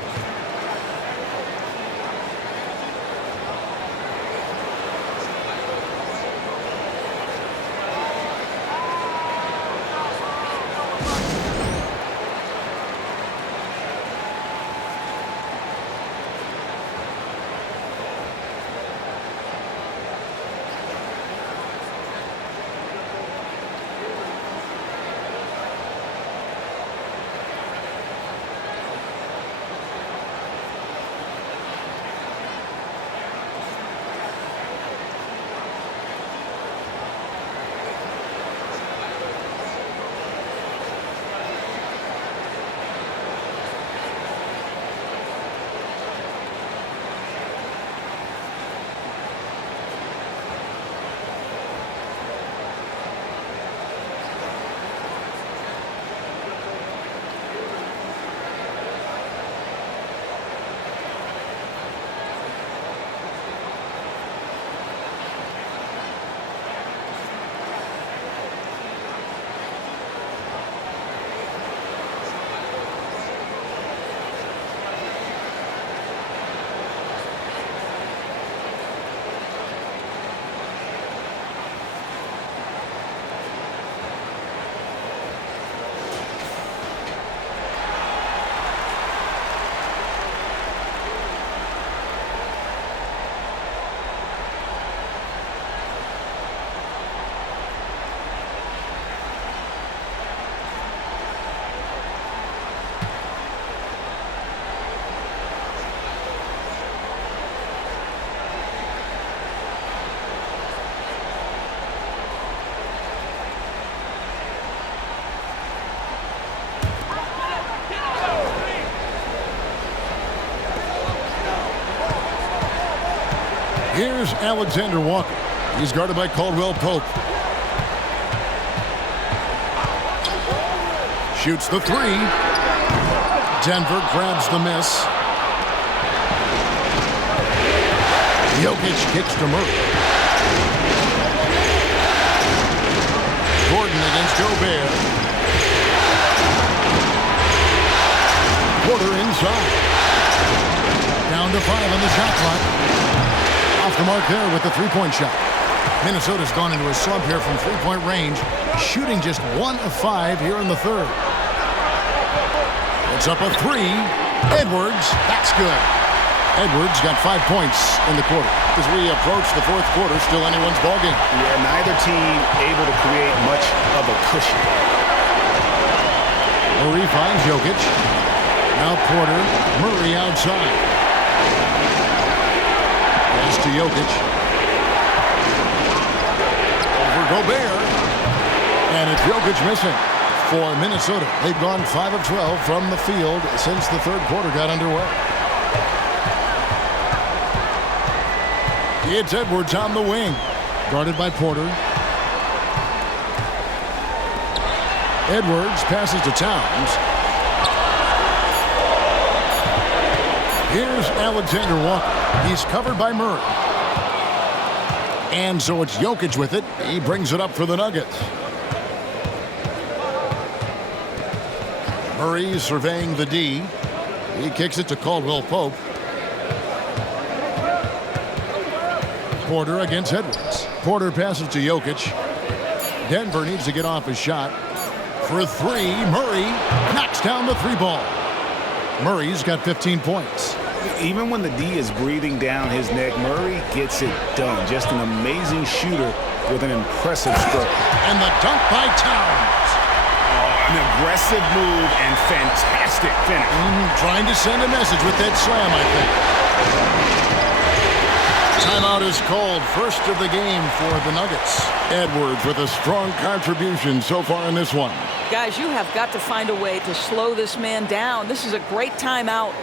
Here's Alexander Walker. He's guarded by Caldwell Pope. Shoots the 3. Denver grabs the miss. Jokic kicks to Murray. Gordon against Gobert. Porter inside. Down to 5 on the shot clock. Off the mark there with the 3-point shot. Minnesota's gone into a slump here from 3-point range, shooting just 1 of 5 here in the 3rd. It's up a 3. Edwards, that's good. Edwards got 5 points in the quarter. As we approach the 4th quarter, still anyone's ballgame. Yeah, neither team able to create much of a cushion. Murray finds Jokic. Now Porter, Murray outside. To Jokic. Over Gobert. And it's Jokic missing for Minnesota. They've gone 5 of 12 from the field since the 3rd quarter got underway. It's Edwards on the wing. Guarded by Porter. Edwards passes to Towns. Here's Alexander Walker. He's covered by Murray. And so it's Jokic with it. He brings it up for the Nuggets. Murray surveying the D. He kicks it to Caldwell Pope. Porter against Edwards. Porter passes to Jokic. Denver needs to get off his shot. For 3, Murray knocks down the 3 ball. Murray's got 15 points. Even when the D is breathing down his neck, Murray gets it done. Just an amazing shooter with an impressive stroke. And the dunk by Towns. An aggressive move and fantastic finish. Trying to send a message with that slam, I think. Timeout is called. First of the game for the Nuggets. Edwards with a strong contribution so far in this one. Guys, you have got to find a way to slow this man down. This is a great timeout.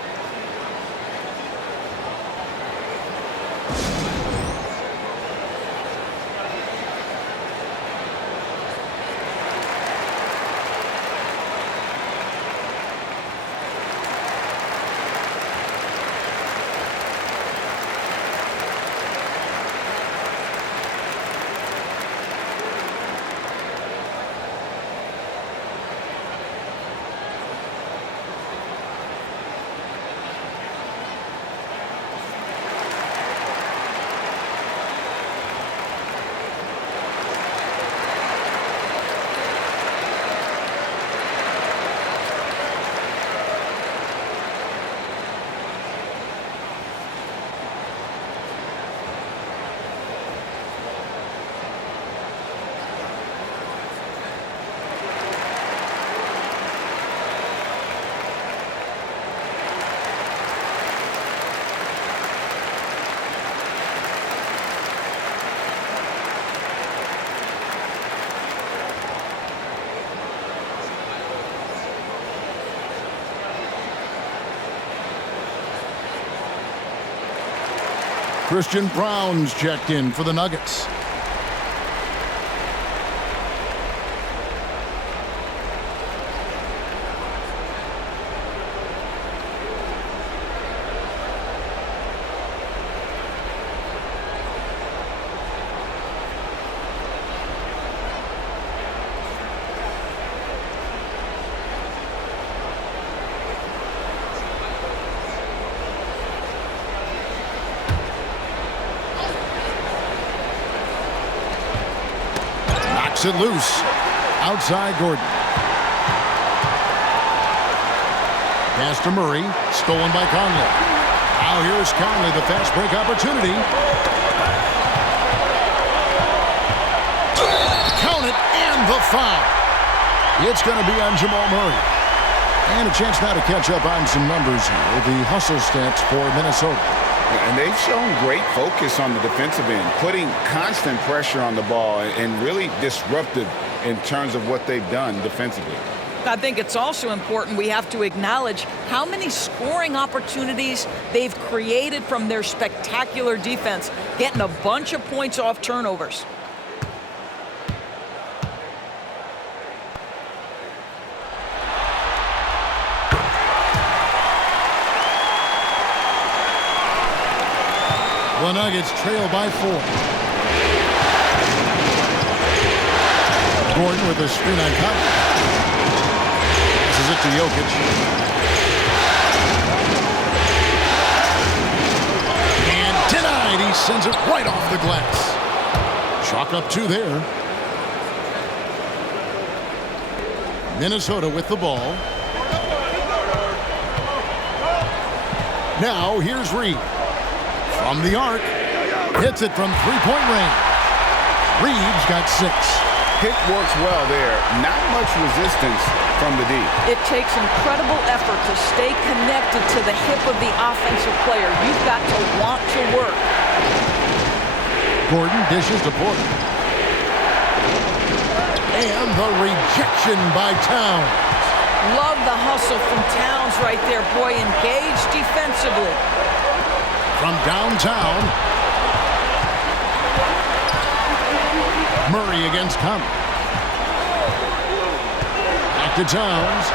Christian Brown's checked in for the Nuggets. It loose. Outside Gordon. Pass to Murray. Stolen by Conley. Now here's Conley, the fast break opportunity. Count it, and the foul. It's going to be on Jamal Murray. And a chance now to catch up on some numbers here. The hustle stats for Minnesota. And they've shown great focus on the defensive end, putting constant pressure on the ball and really disruptive in terms of what they've done defensively. I think it's also important we have to acknowledge how many scoring opportunities they've created from their spectacular defense, getting a bunch of points off turnovers. The Nuggets trail by 4. Gordon with a screen on Conley. This is it to Jokic. And denied. He sends it right off the glass. Chalk up 2 there. Minnesota with the ball. Now here's Reed. From the arc, hits it from three-point range. Reeves got 6. Pick works well there. Not much resistance from the D. It takes incredible effort to stay connected to the hip of the offensive player. You've got to want to work. Gordon dishes to Porter. And the rejection by Towns. Love the hustle from Towns right there. Boy, engaged defensively. From downtown, Murray against Conley. Back to Towns.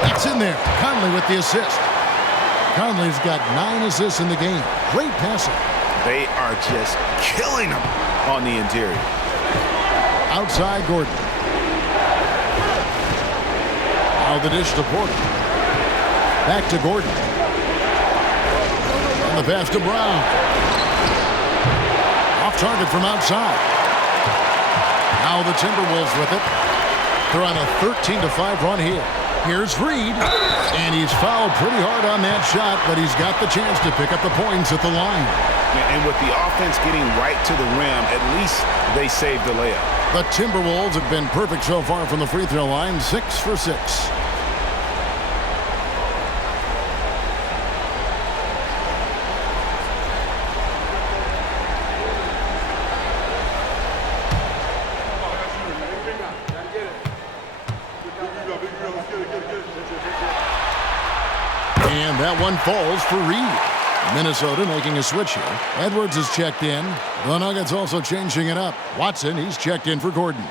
That's in there. Conley with the assist. Conley's got 9 assists in the game. Great passing. They are just killing them on the interior. Outside Gordon. Now the dish to Porter. Back to Gordon. And the pass to Brown. Off target from outside. Now the Timberwolves with it. They're on a 13-5 run here. Here's Reed, and he's fouled pretty hard on that shot, but he's got the chance to pick up the points at the line. And with the offense getting right to the rim, at least they saved the layup. The Timberwolves have been perfect so far from the free throw line, 6 for 6. And that one falls for Reed. Minnesota making a switch here. Edwards is checked in. The Nuggets also changing it up. Watson, he's checked in for Gordon.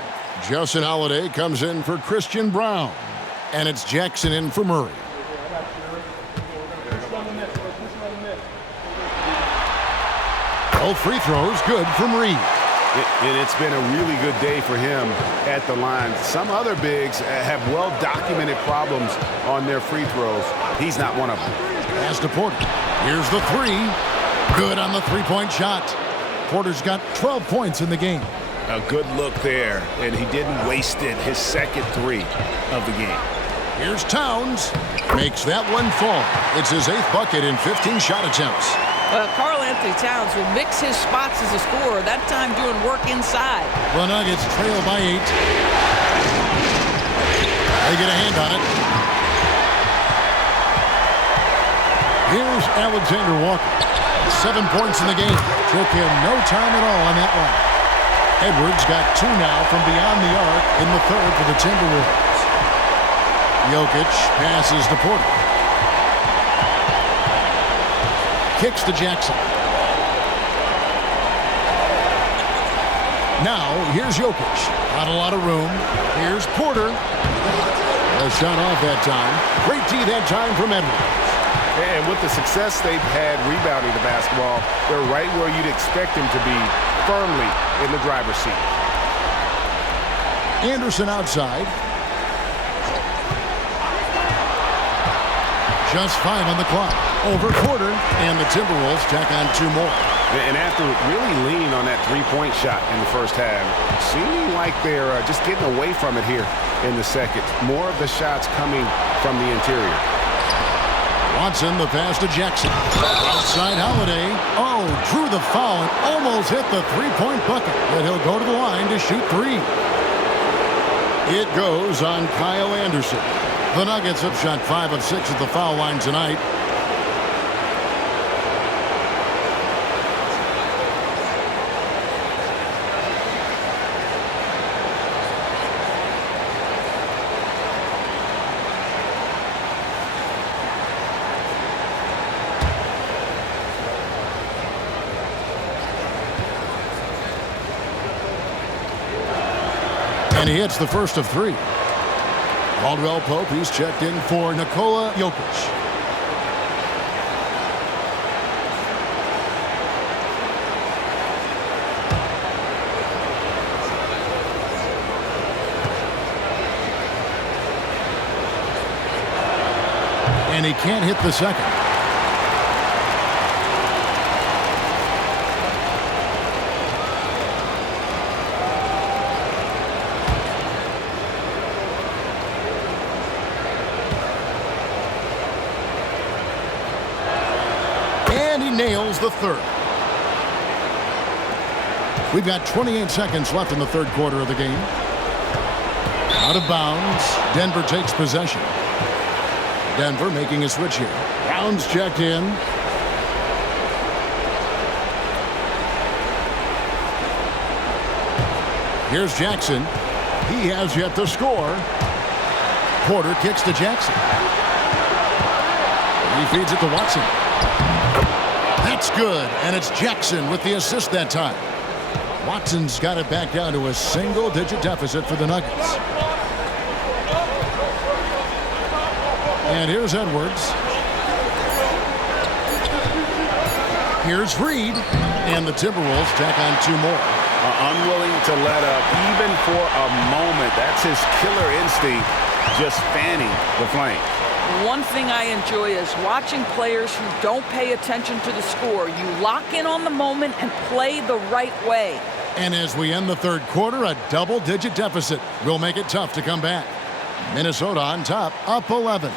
Justin Holiday comes in for Christian Brown. And it's Jackson in for Murray. Both free throws good from Reed. And it's been a really good day for him at the line. Some other bigs have well-documented problems on their free throws. He's not one of them. Pass to Porter. Here's the three. Good on the three-point shot. Porter's got 12 points in the game. A good look there, and he didn't waste it. His second three of the game. Here's Towns. Makes that one fall. It's his 8th bucket in 15 shot attempts. Karl Anthony Towns will mix his spots as a scorer, that time doing work inside. The Nuggets trail by 8. They get a hand on it. Here's Alexander Walker. 7 points in the game. Took him no time at all on that one. Edwards got 2 now from beyond the arc in the third for the Timberwolves. Jokic passes to Porter. Kicks to Jackson. Now, here's Jokic. Not a lot of room. Here's Porter. A shot off that time. Great D that time from Edwards. And with the success they've had rebounding the basketball, they're right where you'd expect them to be, firmly in the driver's seat. Anderson outside. Just 5 on the clock. Over Porter, and the Timberwolves tack on 2 more. And after really leaning on that three-point shot in the first half, seeming like they're just getting away from it here in the second. More of the shots coming from the interior. Watson, the pass to Jackson. Outside Holiday. Oh, drew the foul and almost hit the three-point bucket. But he'll go to the line to shoot 3. It goes on Kyle Anderson. The Nuggets have shot 5 of 6 at the foul line tonight. And he hits the first of 3. Caldwell Pope, he's checked in for Nikola Jokic. And he can't hit the second. Nails the third. We've got 28 seconds left in the third quarter of the game. Out of bounds. Denver takes possession. Denver making a switch here. Brown's checked in. Here's Jackson. He has yet to score. Porter kicks to Jackson. He feeds it to Watson. That's good, and it's Jackson with the assist that time. Watson's got it back down to a single-digit deficit for the Nuggets. And here's Edwards. Here's Reed, and the Timberwolves tack on 2 more. Unwilling to let up even for a moment. That's his killer instinct, just fanning the flame. One thing I enjoy is watching players who don't pay attention to the score. You lock in on the moment and play the right way. And as we end the third quarter, a double-digit deficit will make it tough to come back. Minnesota on top, up 11.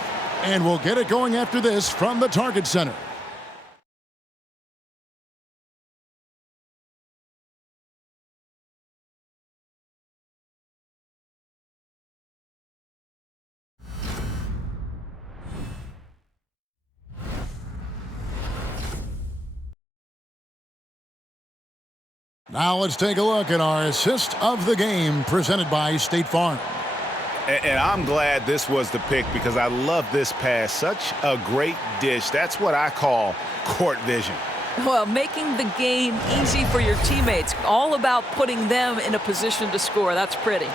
And we'll get it going after this from the Target Center. Now let's take a look at our assist of the game presented by State Farm. And I'm glad this was the pick because I love this pass. Such a great dish. That's what I call court vision. Well, making the game easy for your teammates. All about putting them in a position to score. That's pretty.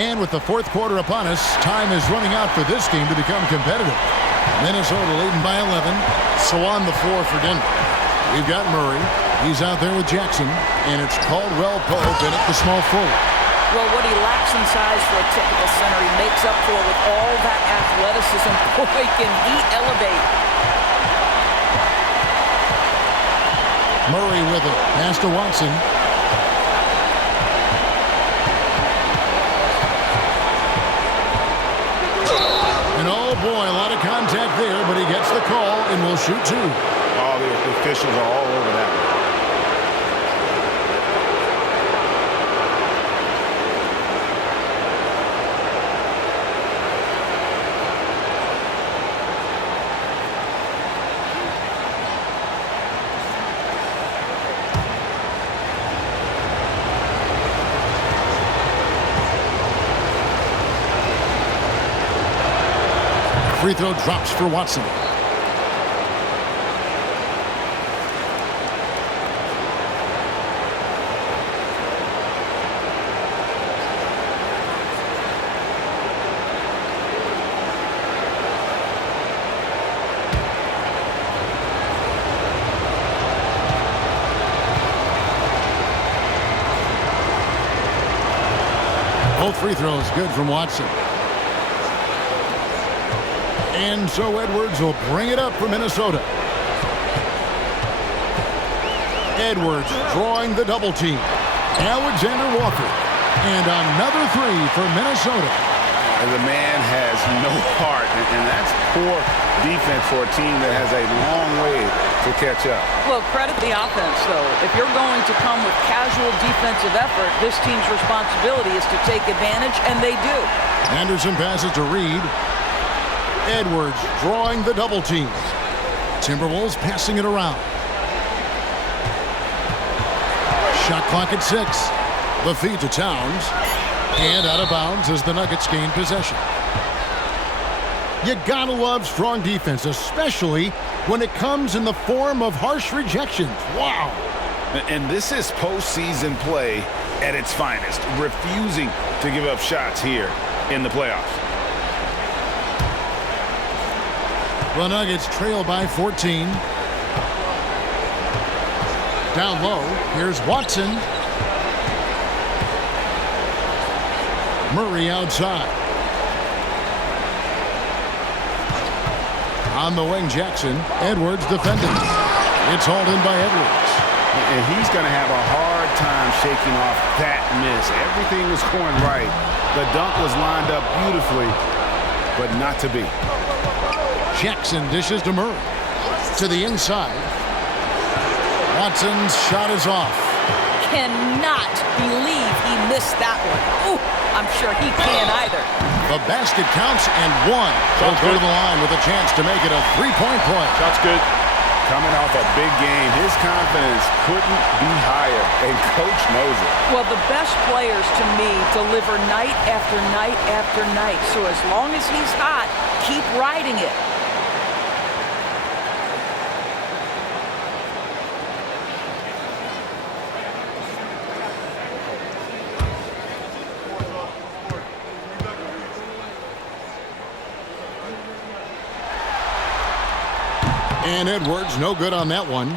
And with the fourth quarter upon us, time is running out for this game to become competitive. Minnesota leading by 11. So on the floor for Denver, we've got Murray. He's out there with Jackson. And it's Caldwell Pope in at the small forward. Well, what he lacks in size for a typical center, he makes up for with all that athleticism. Boy, can he elevate. Murray with it. Pass to Watson. And oh boy, a lot of contact there, but he gets the call and will shoot two. Oh, the officials are all over that one. Free throw drops for Watson. Both free throws good from Watson. And so Edwards will bring it up for Minnesota. Edwards drawing the double team. Alexander Walker. And another three for Minnesota. The man has no heart, and that's poor defense for a team that has a long way to catch up. Well, credit the offense, though. If you're going to come with casual defensive effort, this team's responsibility is to take advantage, and they do. Anderson passes to Reed. Edwards drawing the double team. Timberwolves passing it around. Shot clock at 6. The feed to Towns. And out of bounds as the Nuggets gain possession. You gotta love strong defense, especially when it comes in the form of harsh rejections. Wow. And this is postseason play at its finest, refusing to give up shots here in the playoffs. The Nuggets trail by 14. Down low, here's Watson. Murray outside. On the wing, Jackson. Edwards defending. It's hauled in by Edwards. And he's going to have a hard time shaking off that miss. Everything was going right. The dunk was lined up beautifully, but not to be. Jackson dishes to Murray. To the inside. Watson's shot is off. Cannot believe he missed that one. Ooh, I'm sure he can't either. The basket counts and one. He'll go to the line with a chance to make it a three-point play. That's good. Coming off a big game, his confidence couldn't be higher, and Coach knows it. Well, the best players, to me, deliver night after night after night. So as long as he's hot, keep riding it. And Edwards, no good on that one.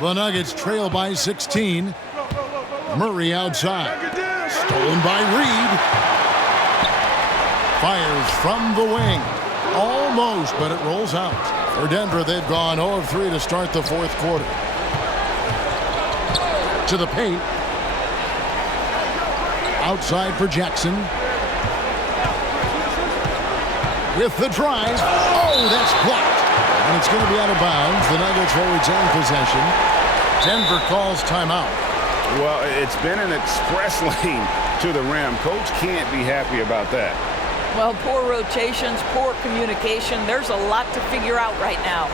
The Nuggets trail by 16. Murray outside. Stolen by Reed. Fires from the wing. Almost, but it rolls out. For Denver, they've gone 0 of 3 to start the fourth quarter. To the paint. Outside for Jackson. With the drive. Oh, that's blocked. And it's going to be out of bounds. The Nuggets will retain possession. Denver calls timeout. Well, it's been an express lane to the rim. Coach can't be happy about that. Well, poor rotations, poor communication. There's a lot to figure out right now.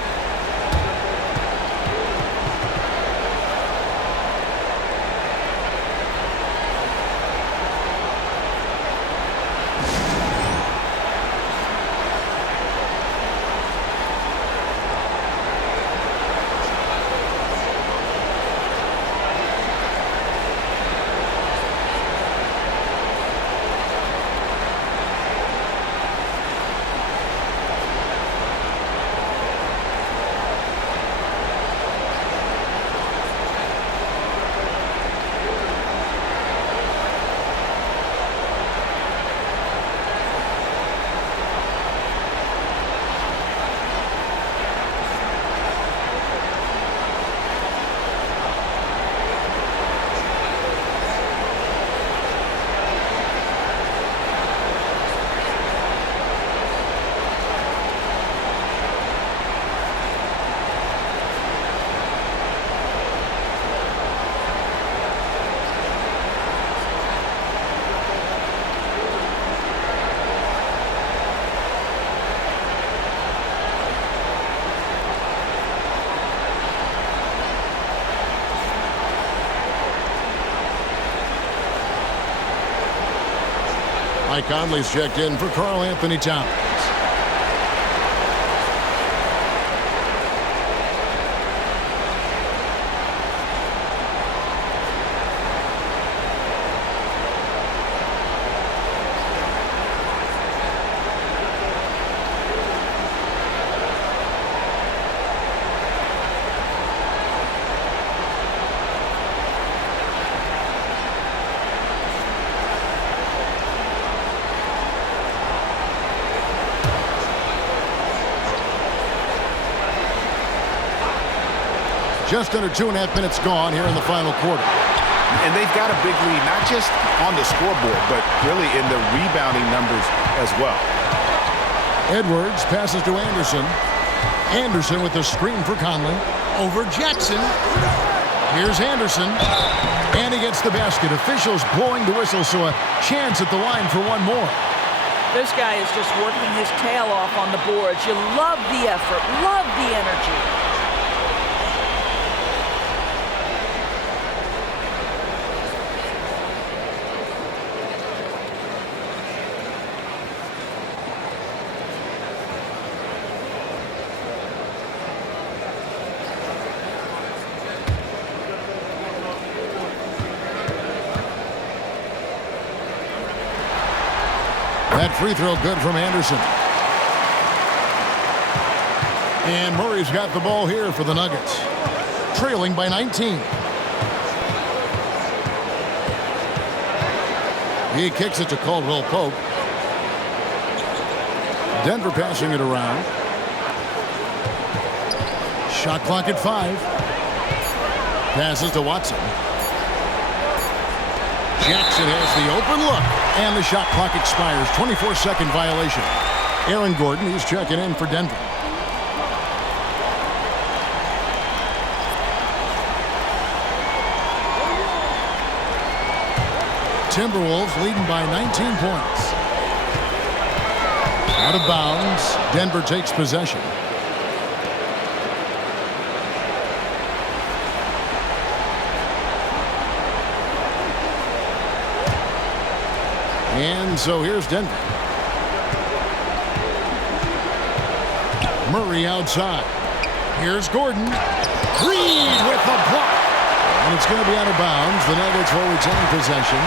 Mike Conley's checked in for Karl Anthony Towns. Just under 2.5 minutes gone here in the final quarter. And they've got a big lead, not just on the scoreboard, but really in the rebounding numbers as well. Edwards passes to Anderson. Anderson with the screen for Conley. Over Jackson. Here's Anderson. And he gets the basket. Officials blowing the whistle, so a chance at the line for one more. This guy is just working his tail off on the boards. You love the effort, love the energy. That free throw good from Anderson. And Murray's got the ball here for the Nuggets. Trailing by 19. He kicks it to Caldwell Pope. Denver passing it around. Shot clock at 5. Passes to Watson. Jackson has the open look, and the shot clock expires. 24-second violation. Aaron Gordon, he's checking in for Denver. Timberwolves leading by 19 points. Out of bounds. Denver takes possession. And so here's Denver. Murray outside. Here's Gordon. Reed with the block. And it's going to be out of bounds. The Nuggets will retain possession.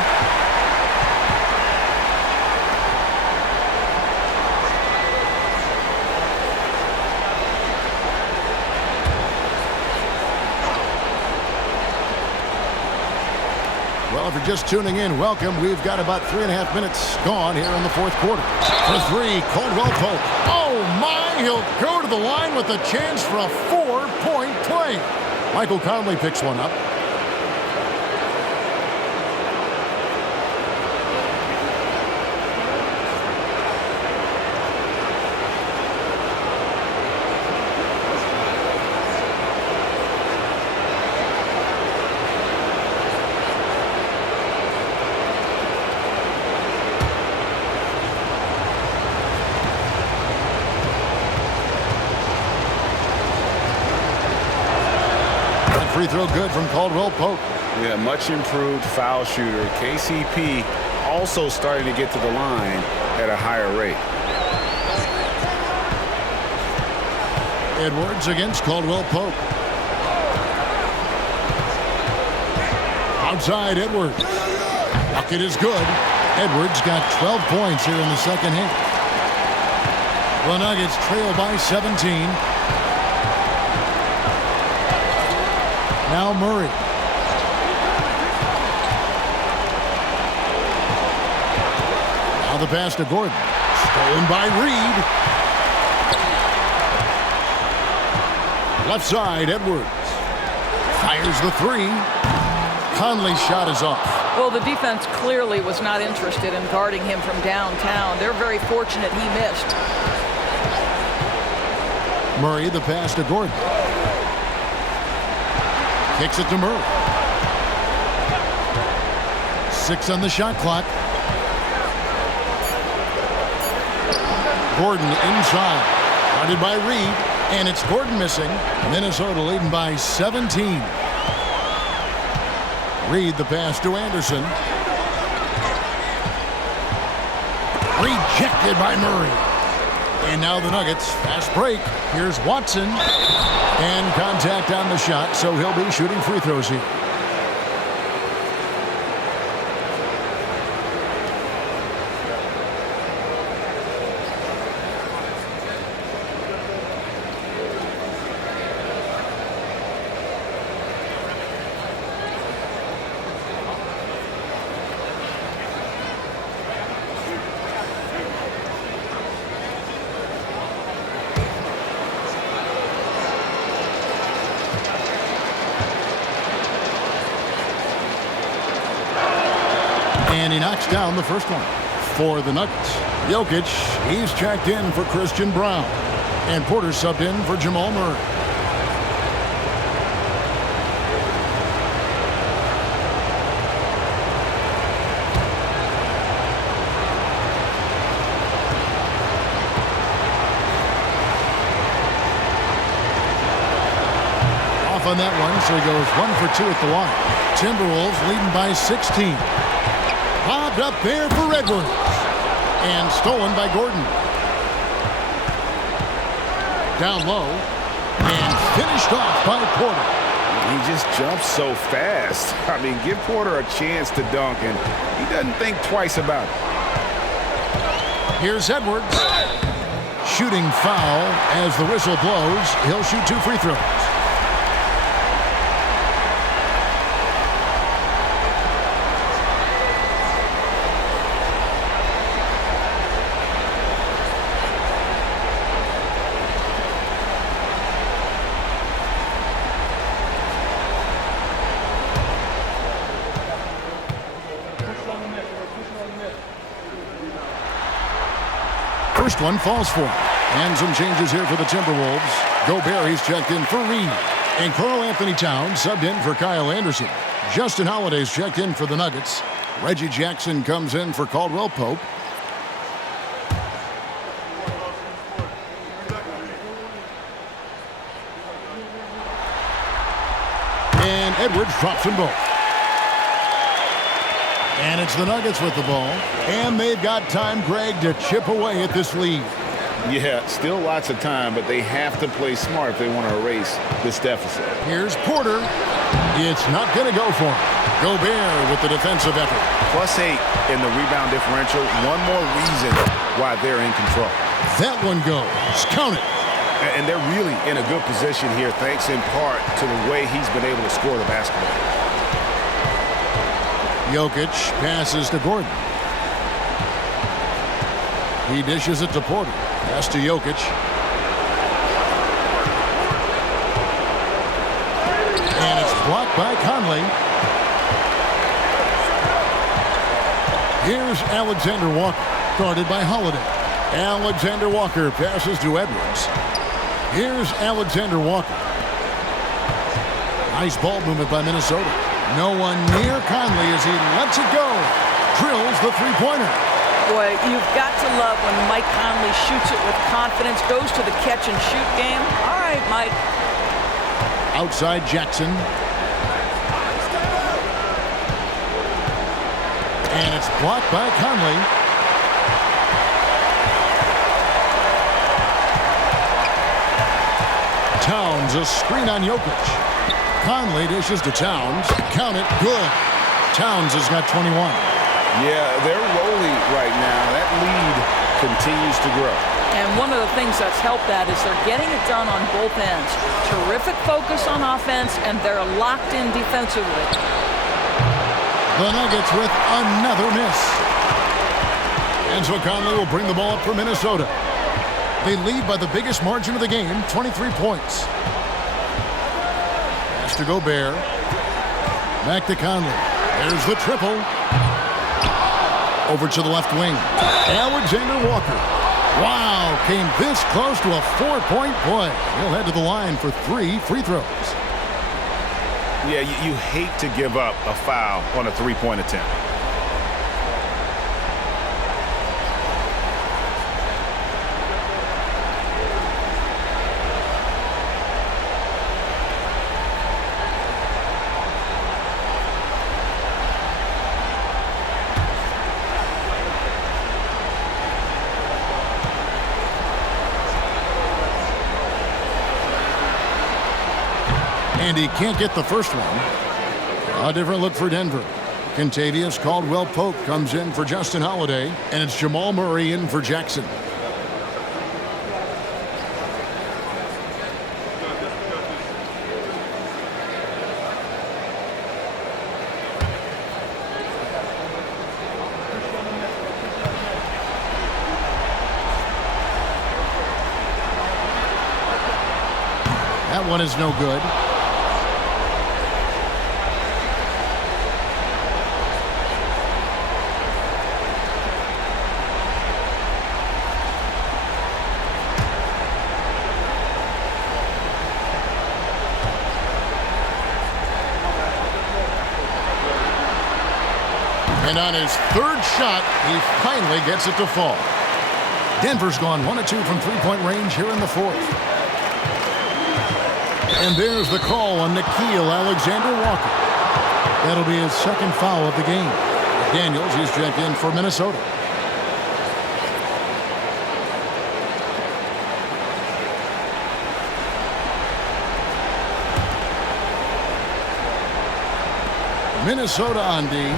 Well, if you're just tuning in, welcome. We've got about 3.5 minutes gone here in the fourth quarter. For 3, Caldwell Pope. Oh, my! He'll go to the line with a chance for a 4-point play. Michael Conley picks one up. That free throw good from Caldwell Pope. Yeah, much improved foul shooter. KCP also starting to get to the line at a higher rate. Edwards against Caldwell Pope. Outside Edwards. Bucket is good. Edwards got 12 points here in the second half. The Nuggets trail by 17. Now Murray. Now the pass to Gordon. Stolen by Reed. Left side, Edwards. Fires the three. Conley's shot is off. Well, the defense clearly was not interested in guarding him from downtown. They're very fortunate he missed. Murray, the pass to Gordon. Kicks it to Murray. 6 on the shot clock. Gordon inside. Guarded by Reed. And it's Gordon missing. Minnesota leading by 17. Reed the pass to Anderson. Rejected by Murray. And now the Nuggets. Fast break. Here's Watson. And contact on the shot, so he'll be shooting free throws here. And he knocks down the first one for the Nuggets. Jokic, he's checked in for Christian Brown. And Porter subbed in for Jamal Murray. Off on that one, so he goes 1 for 2 at the line. Timberwolves leading by 16. Lobbed up there for Edwards. And stolen by Gordon. Down low. And finished off by Porter. He just jumps so fast. I mean, give Porter a chance to dunk, and he doesn't think twice about it. Here's Edwards. Shooting foul as the whistle blows. He'll shoot 2 free throws. First one falls for him. And some changes here for the Timberwolves. Gobert, he's checked in for Reed. And Karl Anthony Towns subbed in for Kyle Anderson. Justin Holiday's checked in for the Nuggets. Reggie Jackson comes in for Caldwell Pope. And Edwards drops them both. And it's the Nuggets with the ball. And they've got time, Greg, to chip away at this lead. Yeah, still lots of time, but they have to play smart if they want to erase this deficit. Here's Porter. It's not going to go for him. Gobert with the defensive effort. +8 in the rebound differential. One more reason why they're in control. That one goes. Count it. And they're really in a good position here, thanks in part to the way he's been able to score the basketball. Jokic passes to Gordon. He dishes it to Porter. Pass to Jokic. And it's blocked by Conley. Here's Alexander Walker, guarded by Holiday. Alexander Walker passes to Edwards. Here's Alexander Walker. Nice ball movement by Minnesota. No one near Conley as he lets it go. Drills the three-pointer. Boy, you've got to love when Mike Conley shoots it with confidence, goes to the catch-and-shoot game. All right, Mike. Outside Jackson. And it's blocked by Conley. Towns, a screen on Jokic. Conley dishes to Towns. Count it. Good. Towns has got 21. Yeah, they're rolling right now. That lead continues to grow. And one of the things that's helped that is they're getting it done on both ends. Terrific focus on offense, and they're locked in defensively. The Nuggets with another miss. And so Conley will bring the ball up for Minnesota. They lead by the biggest margin of the game, 23 points. Pass to Gobert. Back to Conley. There's the triple. Over to the left wing. Alexander Walker. Wow, came this close to a 4-point play. He'll head to the line for 3 free throws. Yeah, you hate to give up a foul on a three-point attempt. And he can't get the first one. A different look for Denver. Kentavious Caldwell-Pope comes in for Justin Holiday, and it's Jamal Murray in for Jackson. That one is no good. And on his third shot, he finally gets it to fall. Denver's gone 1 of 2 from three-point range here in the fourth. And there's the call on Nickeil Alexander-Walker. That'll be his second foul of the game. Daniels, he's checked in for Minnesota. Minnesota on D.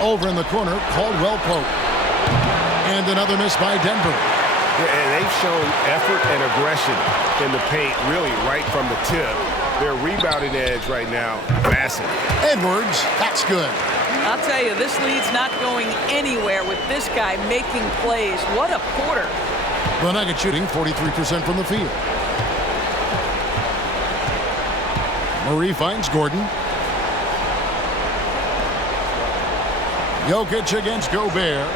Over in the corner, Caldwell-Pope. And another miss by Denver. Yeah, and they've shown effort and aggression in the paint, really right from the tip. Their rebounding edge right now, massive. Edwards, that's good. I'll tell you, this lead's not going anywhere with this guy making plays. What a quarter. The Nuggets shooting 43% from the field. Murray finds Gordon. Jokic against Gobert.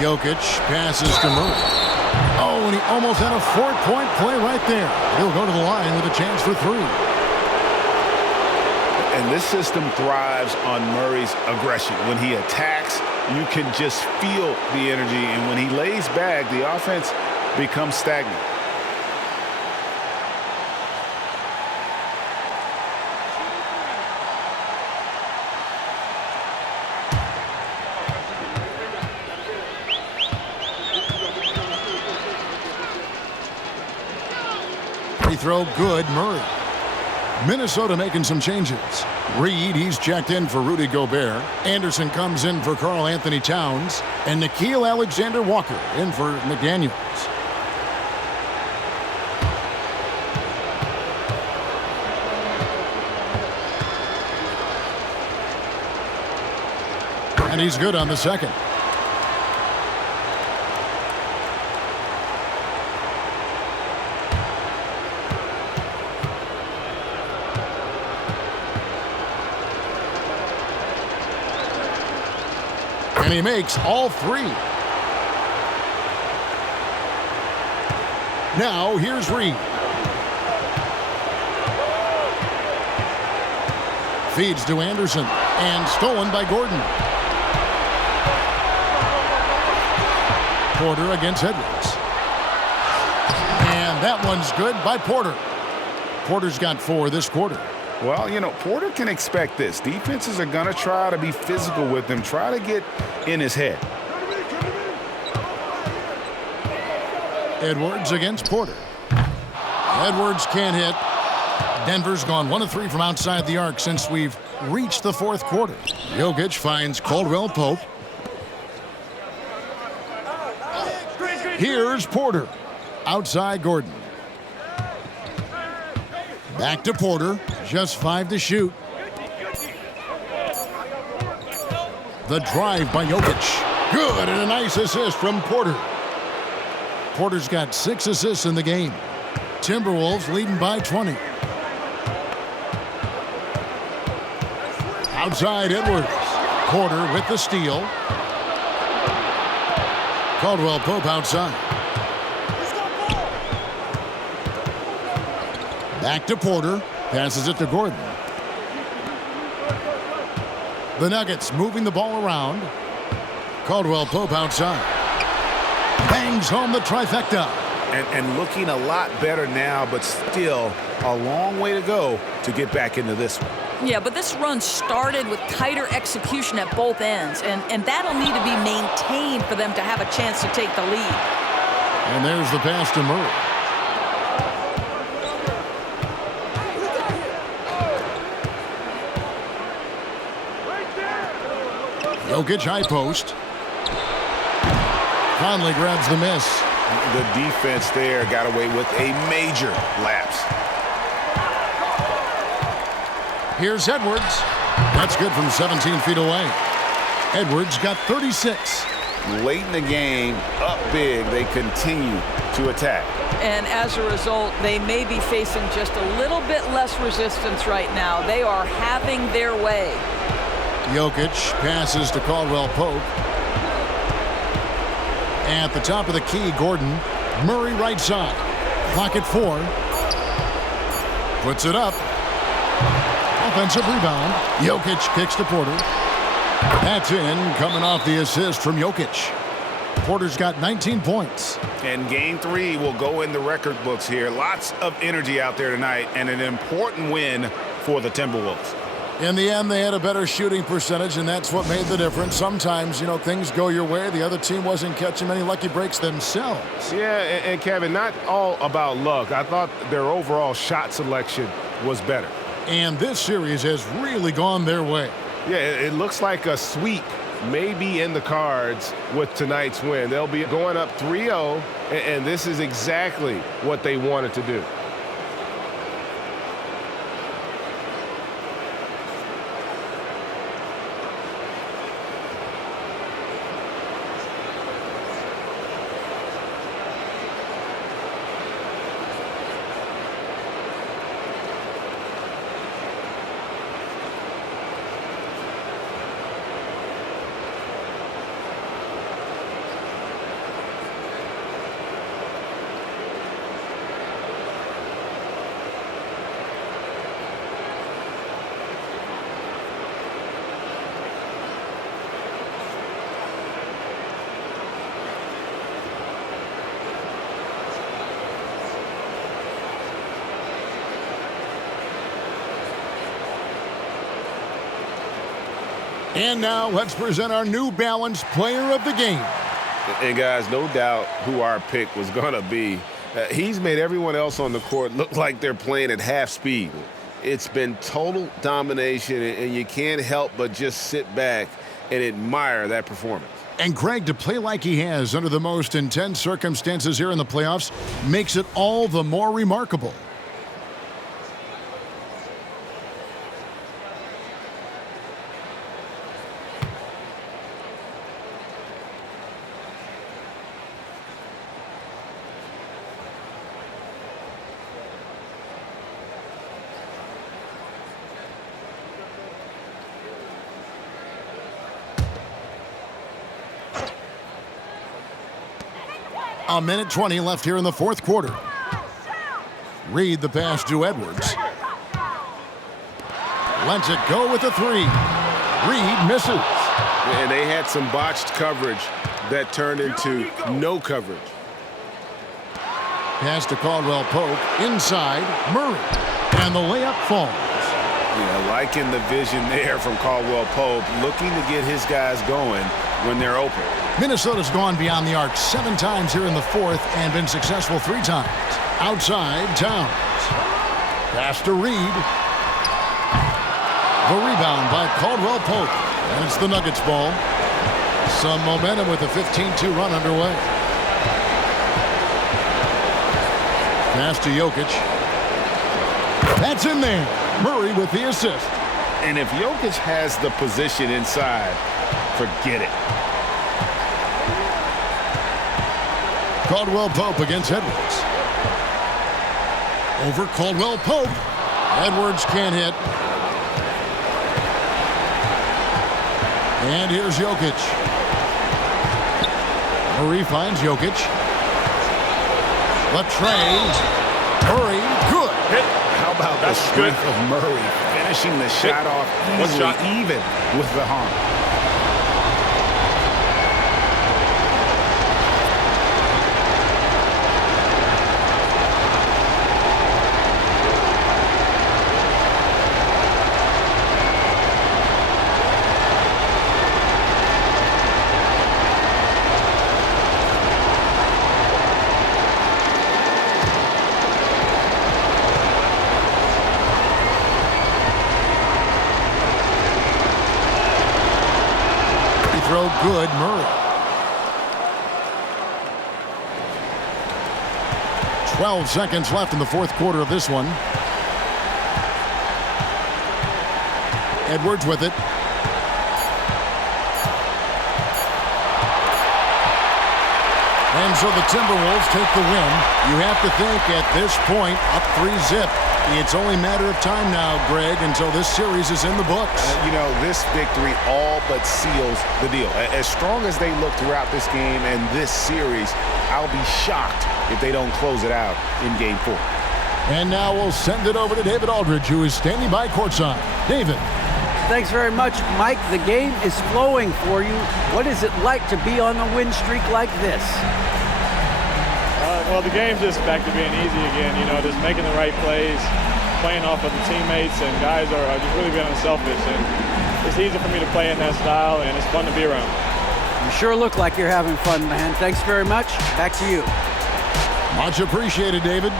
Jokic passes to Murray. Oh, and he almost had a 4-point play right there. He'll go to the line with a chance for 3. And this system thrives on Murray's aggression. When he attacks, you can just feel the energy. And when he lays back, the offense becomes stagnant. Free throw good, Murray. Minnesota making some changes. Reed, he's checked in for Rudy Gobert. Anderson comes in for Karl Anthony Towns. And Nickeil Alexander-Walker in for McDaniels. And he's good on the second. And he makes all 3. Now, here's Reed. Feeds to Anderson. And stolen by Gordon. Porter against Edwards. And that one's good by Porter. Porter's got 4 this quarter. Well, you know, Porter can expect this. Defenses are going to try to be physical with him, try to get in his head. Edwards against Porter. Edwards can't hit. Denver's gone 1 of 3 from outside the arc since we've reached the 4th quarter. Jokic finds Caldwell Pope. Here's Porter. Outside Gordon. Back to Porter. Just 5 to shoot. The drive by Jokic. Good, and a nice assist from Porter. Porter's got 6 assists in the game. Timberwolves leading by 20. Outside Edwards. Porter with the steal. Caldwell Pope outside. Back to Porter. Passes it to Gordon. The Nuggets moving the ball around. Caldwell Pope outside. Bangs home the trifecta. And looking a lot better now, but still a long way to go to get back into this one. Yeah, but this run started with tighter execution at both ends, and that'll need to be maintained for them to have a chance to take the lead. And there's the pass to Murray. Jokic high post. Conley grabs the miss. The defense there got away with a major lapse. Here's Edwards. That's good from 17 feet away. Edwards got 36. Late in the game, up big, they continue to attack. And as a result, they may be facing just a little bit less resistance right now. They are having their way. Jokic passes to Caldwell Pope. At the top of the key, Gordon. Murray right side. Clock at 4. Puts it up. Offensive rebound. Jokic kicks to Porter. That's in, coming off the assist from Jokic. Porter's got 19 points. And game 3 will go in the record books here. Lots of energy out there tonight, and an important win for the Timberwolves. In the end, they had a better shooting percentage, and that's what made the difference. Sometimes, you know, things go your way. The other team wasn't catching many lucky breaks themselves. Yeah, and Kevin, not all about luck. I thought their overall shot selection was better. And this series has really gone their way. Yeah, it looks like a sweep may be in the cards with tonight's win. They'll be going up 3-0, and this is exactly what they wanted to do. And now let's present our New Balance Player of the Game. And guys, no doubt who our pick was going to be. He's made everyone else on the court look like they're playing at half speed. It's been total domination, and you can't help but just sit back and admire that performance. And Greg, to play like he has under the most intense circumstances here in the playoffs makes it all the more remarkable. A minute 20 left here in the 4th quarter. Reed the pass to Edwards. Lets it go with a 3. Reed misses. And they had some botched coverage that turned into no coverage. Pass to Caldwell Pope. Inside, Murray. And the layup falls. Yeah, liking the vision there from Caldwell Pope, looking to get his guys going when they're open. Minnesota's gone beyond the arc 7 times here in the fourth and been successful 3 times. Outside, Towns. Pass to Reed. The rebound by Caldwell Pope. And it's the Nuggets ball. Some momentum with a 15-2 run underway. Pass to Jokic. That's in there. Murray with the assist. And if Jokic has the position inside, forget it. Caldwell Pope against Edwards. Over Caldwell Pope. Edwards can't hit. And here's Jokic. Murray finds Jokic. Latrey. Murray, good. Hit. How about the strength of Murray finishing the shot off easily, even with the harm. Good, Murray. 12 seconds left in the fourth quarter of this one. Edwards with it. And so the Timberwolves take the win. You have to think at this point, up 3-zip. It's only a matter of time now, Greg, until this series is in the books. This victory all but seals the deal. As strong as they look throughout this game and this series, I'll be shocked if they don't close it out in Game 4. And now we'll send it over to David Aldridge, who is standing by courtside. David. Thanks very much, Mike. The game is flowing for you. What is it like to be on a win streak like this? Well, the game's just back to being easy again, just making the right plays, playing off of the teammates, and guys are just really being unselfish. And it's easy for me to play in that style, and it's fun to be around. You sure look like you're having fun, man. Thanks very much. Back to you. Much appreciated, David.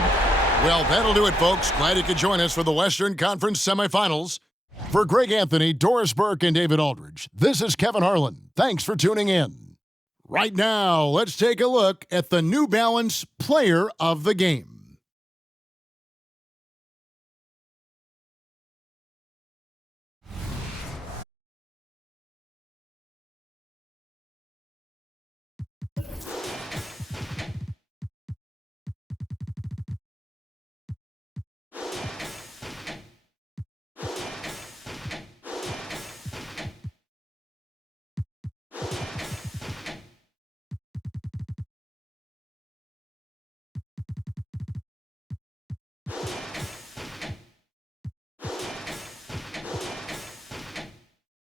Well, that'll do it, folks. Glad you could join us for the Western Conference semifinals. For Greg Anthony, Doris Burke, and David Aldridge, this is Kevin Harlan. Thanks for tuning in. Right now, let's take a look at the New Balance Player of the Game.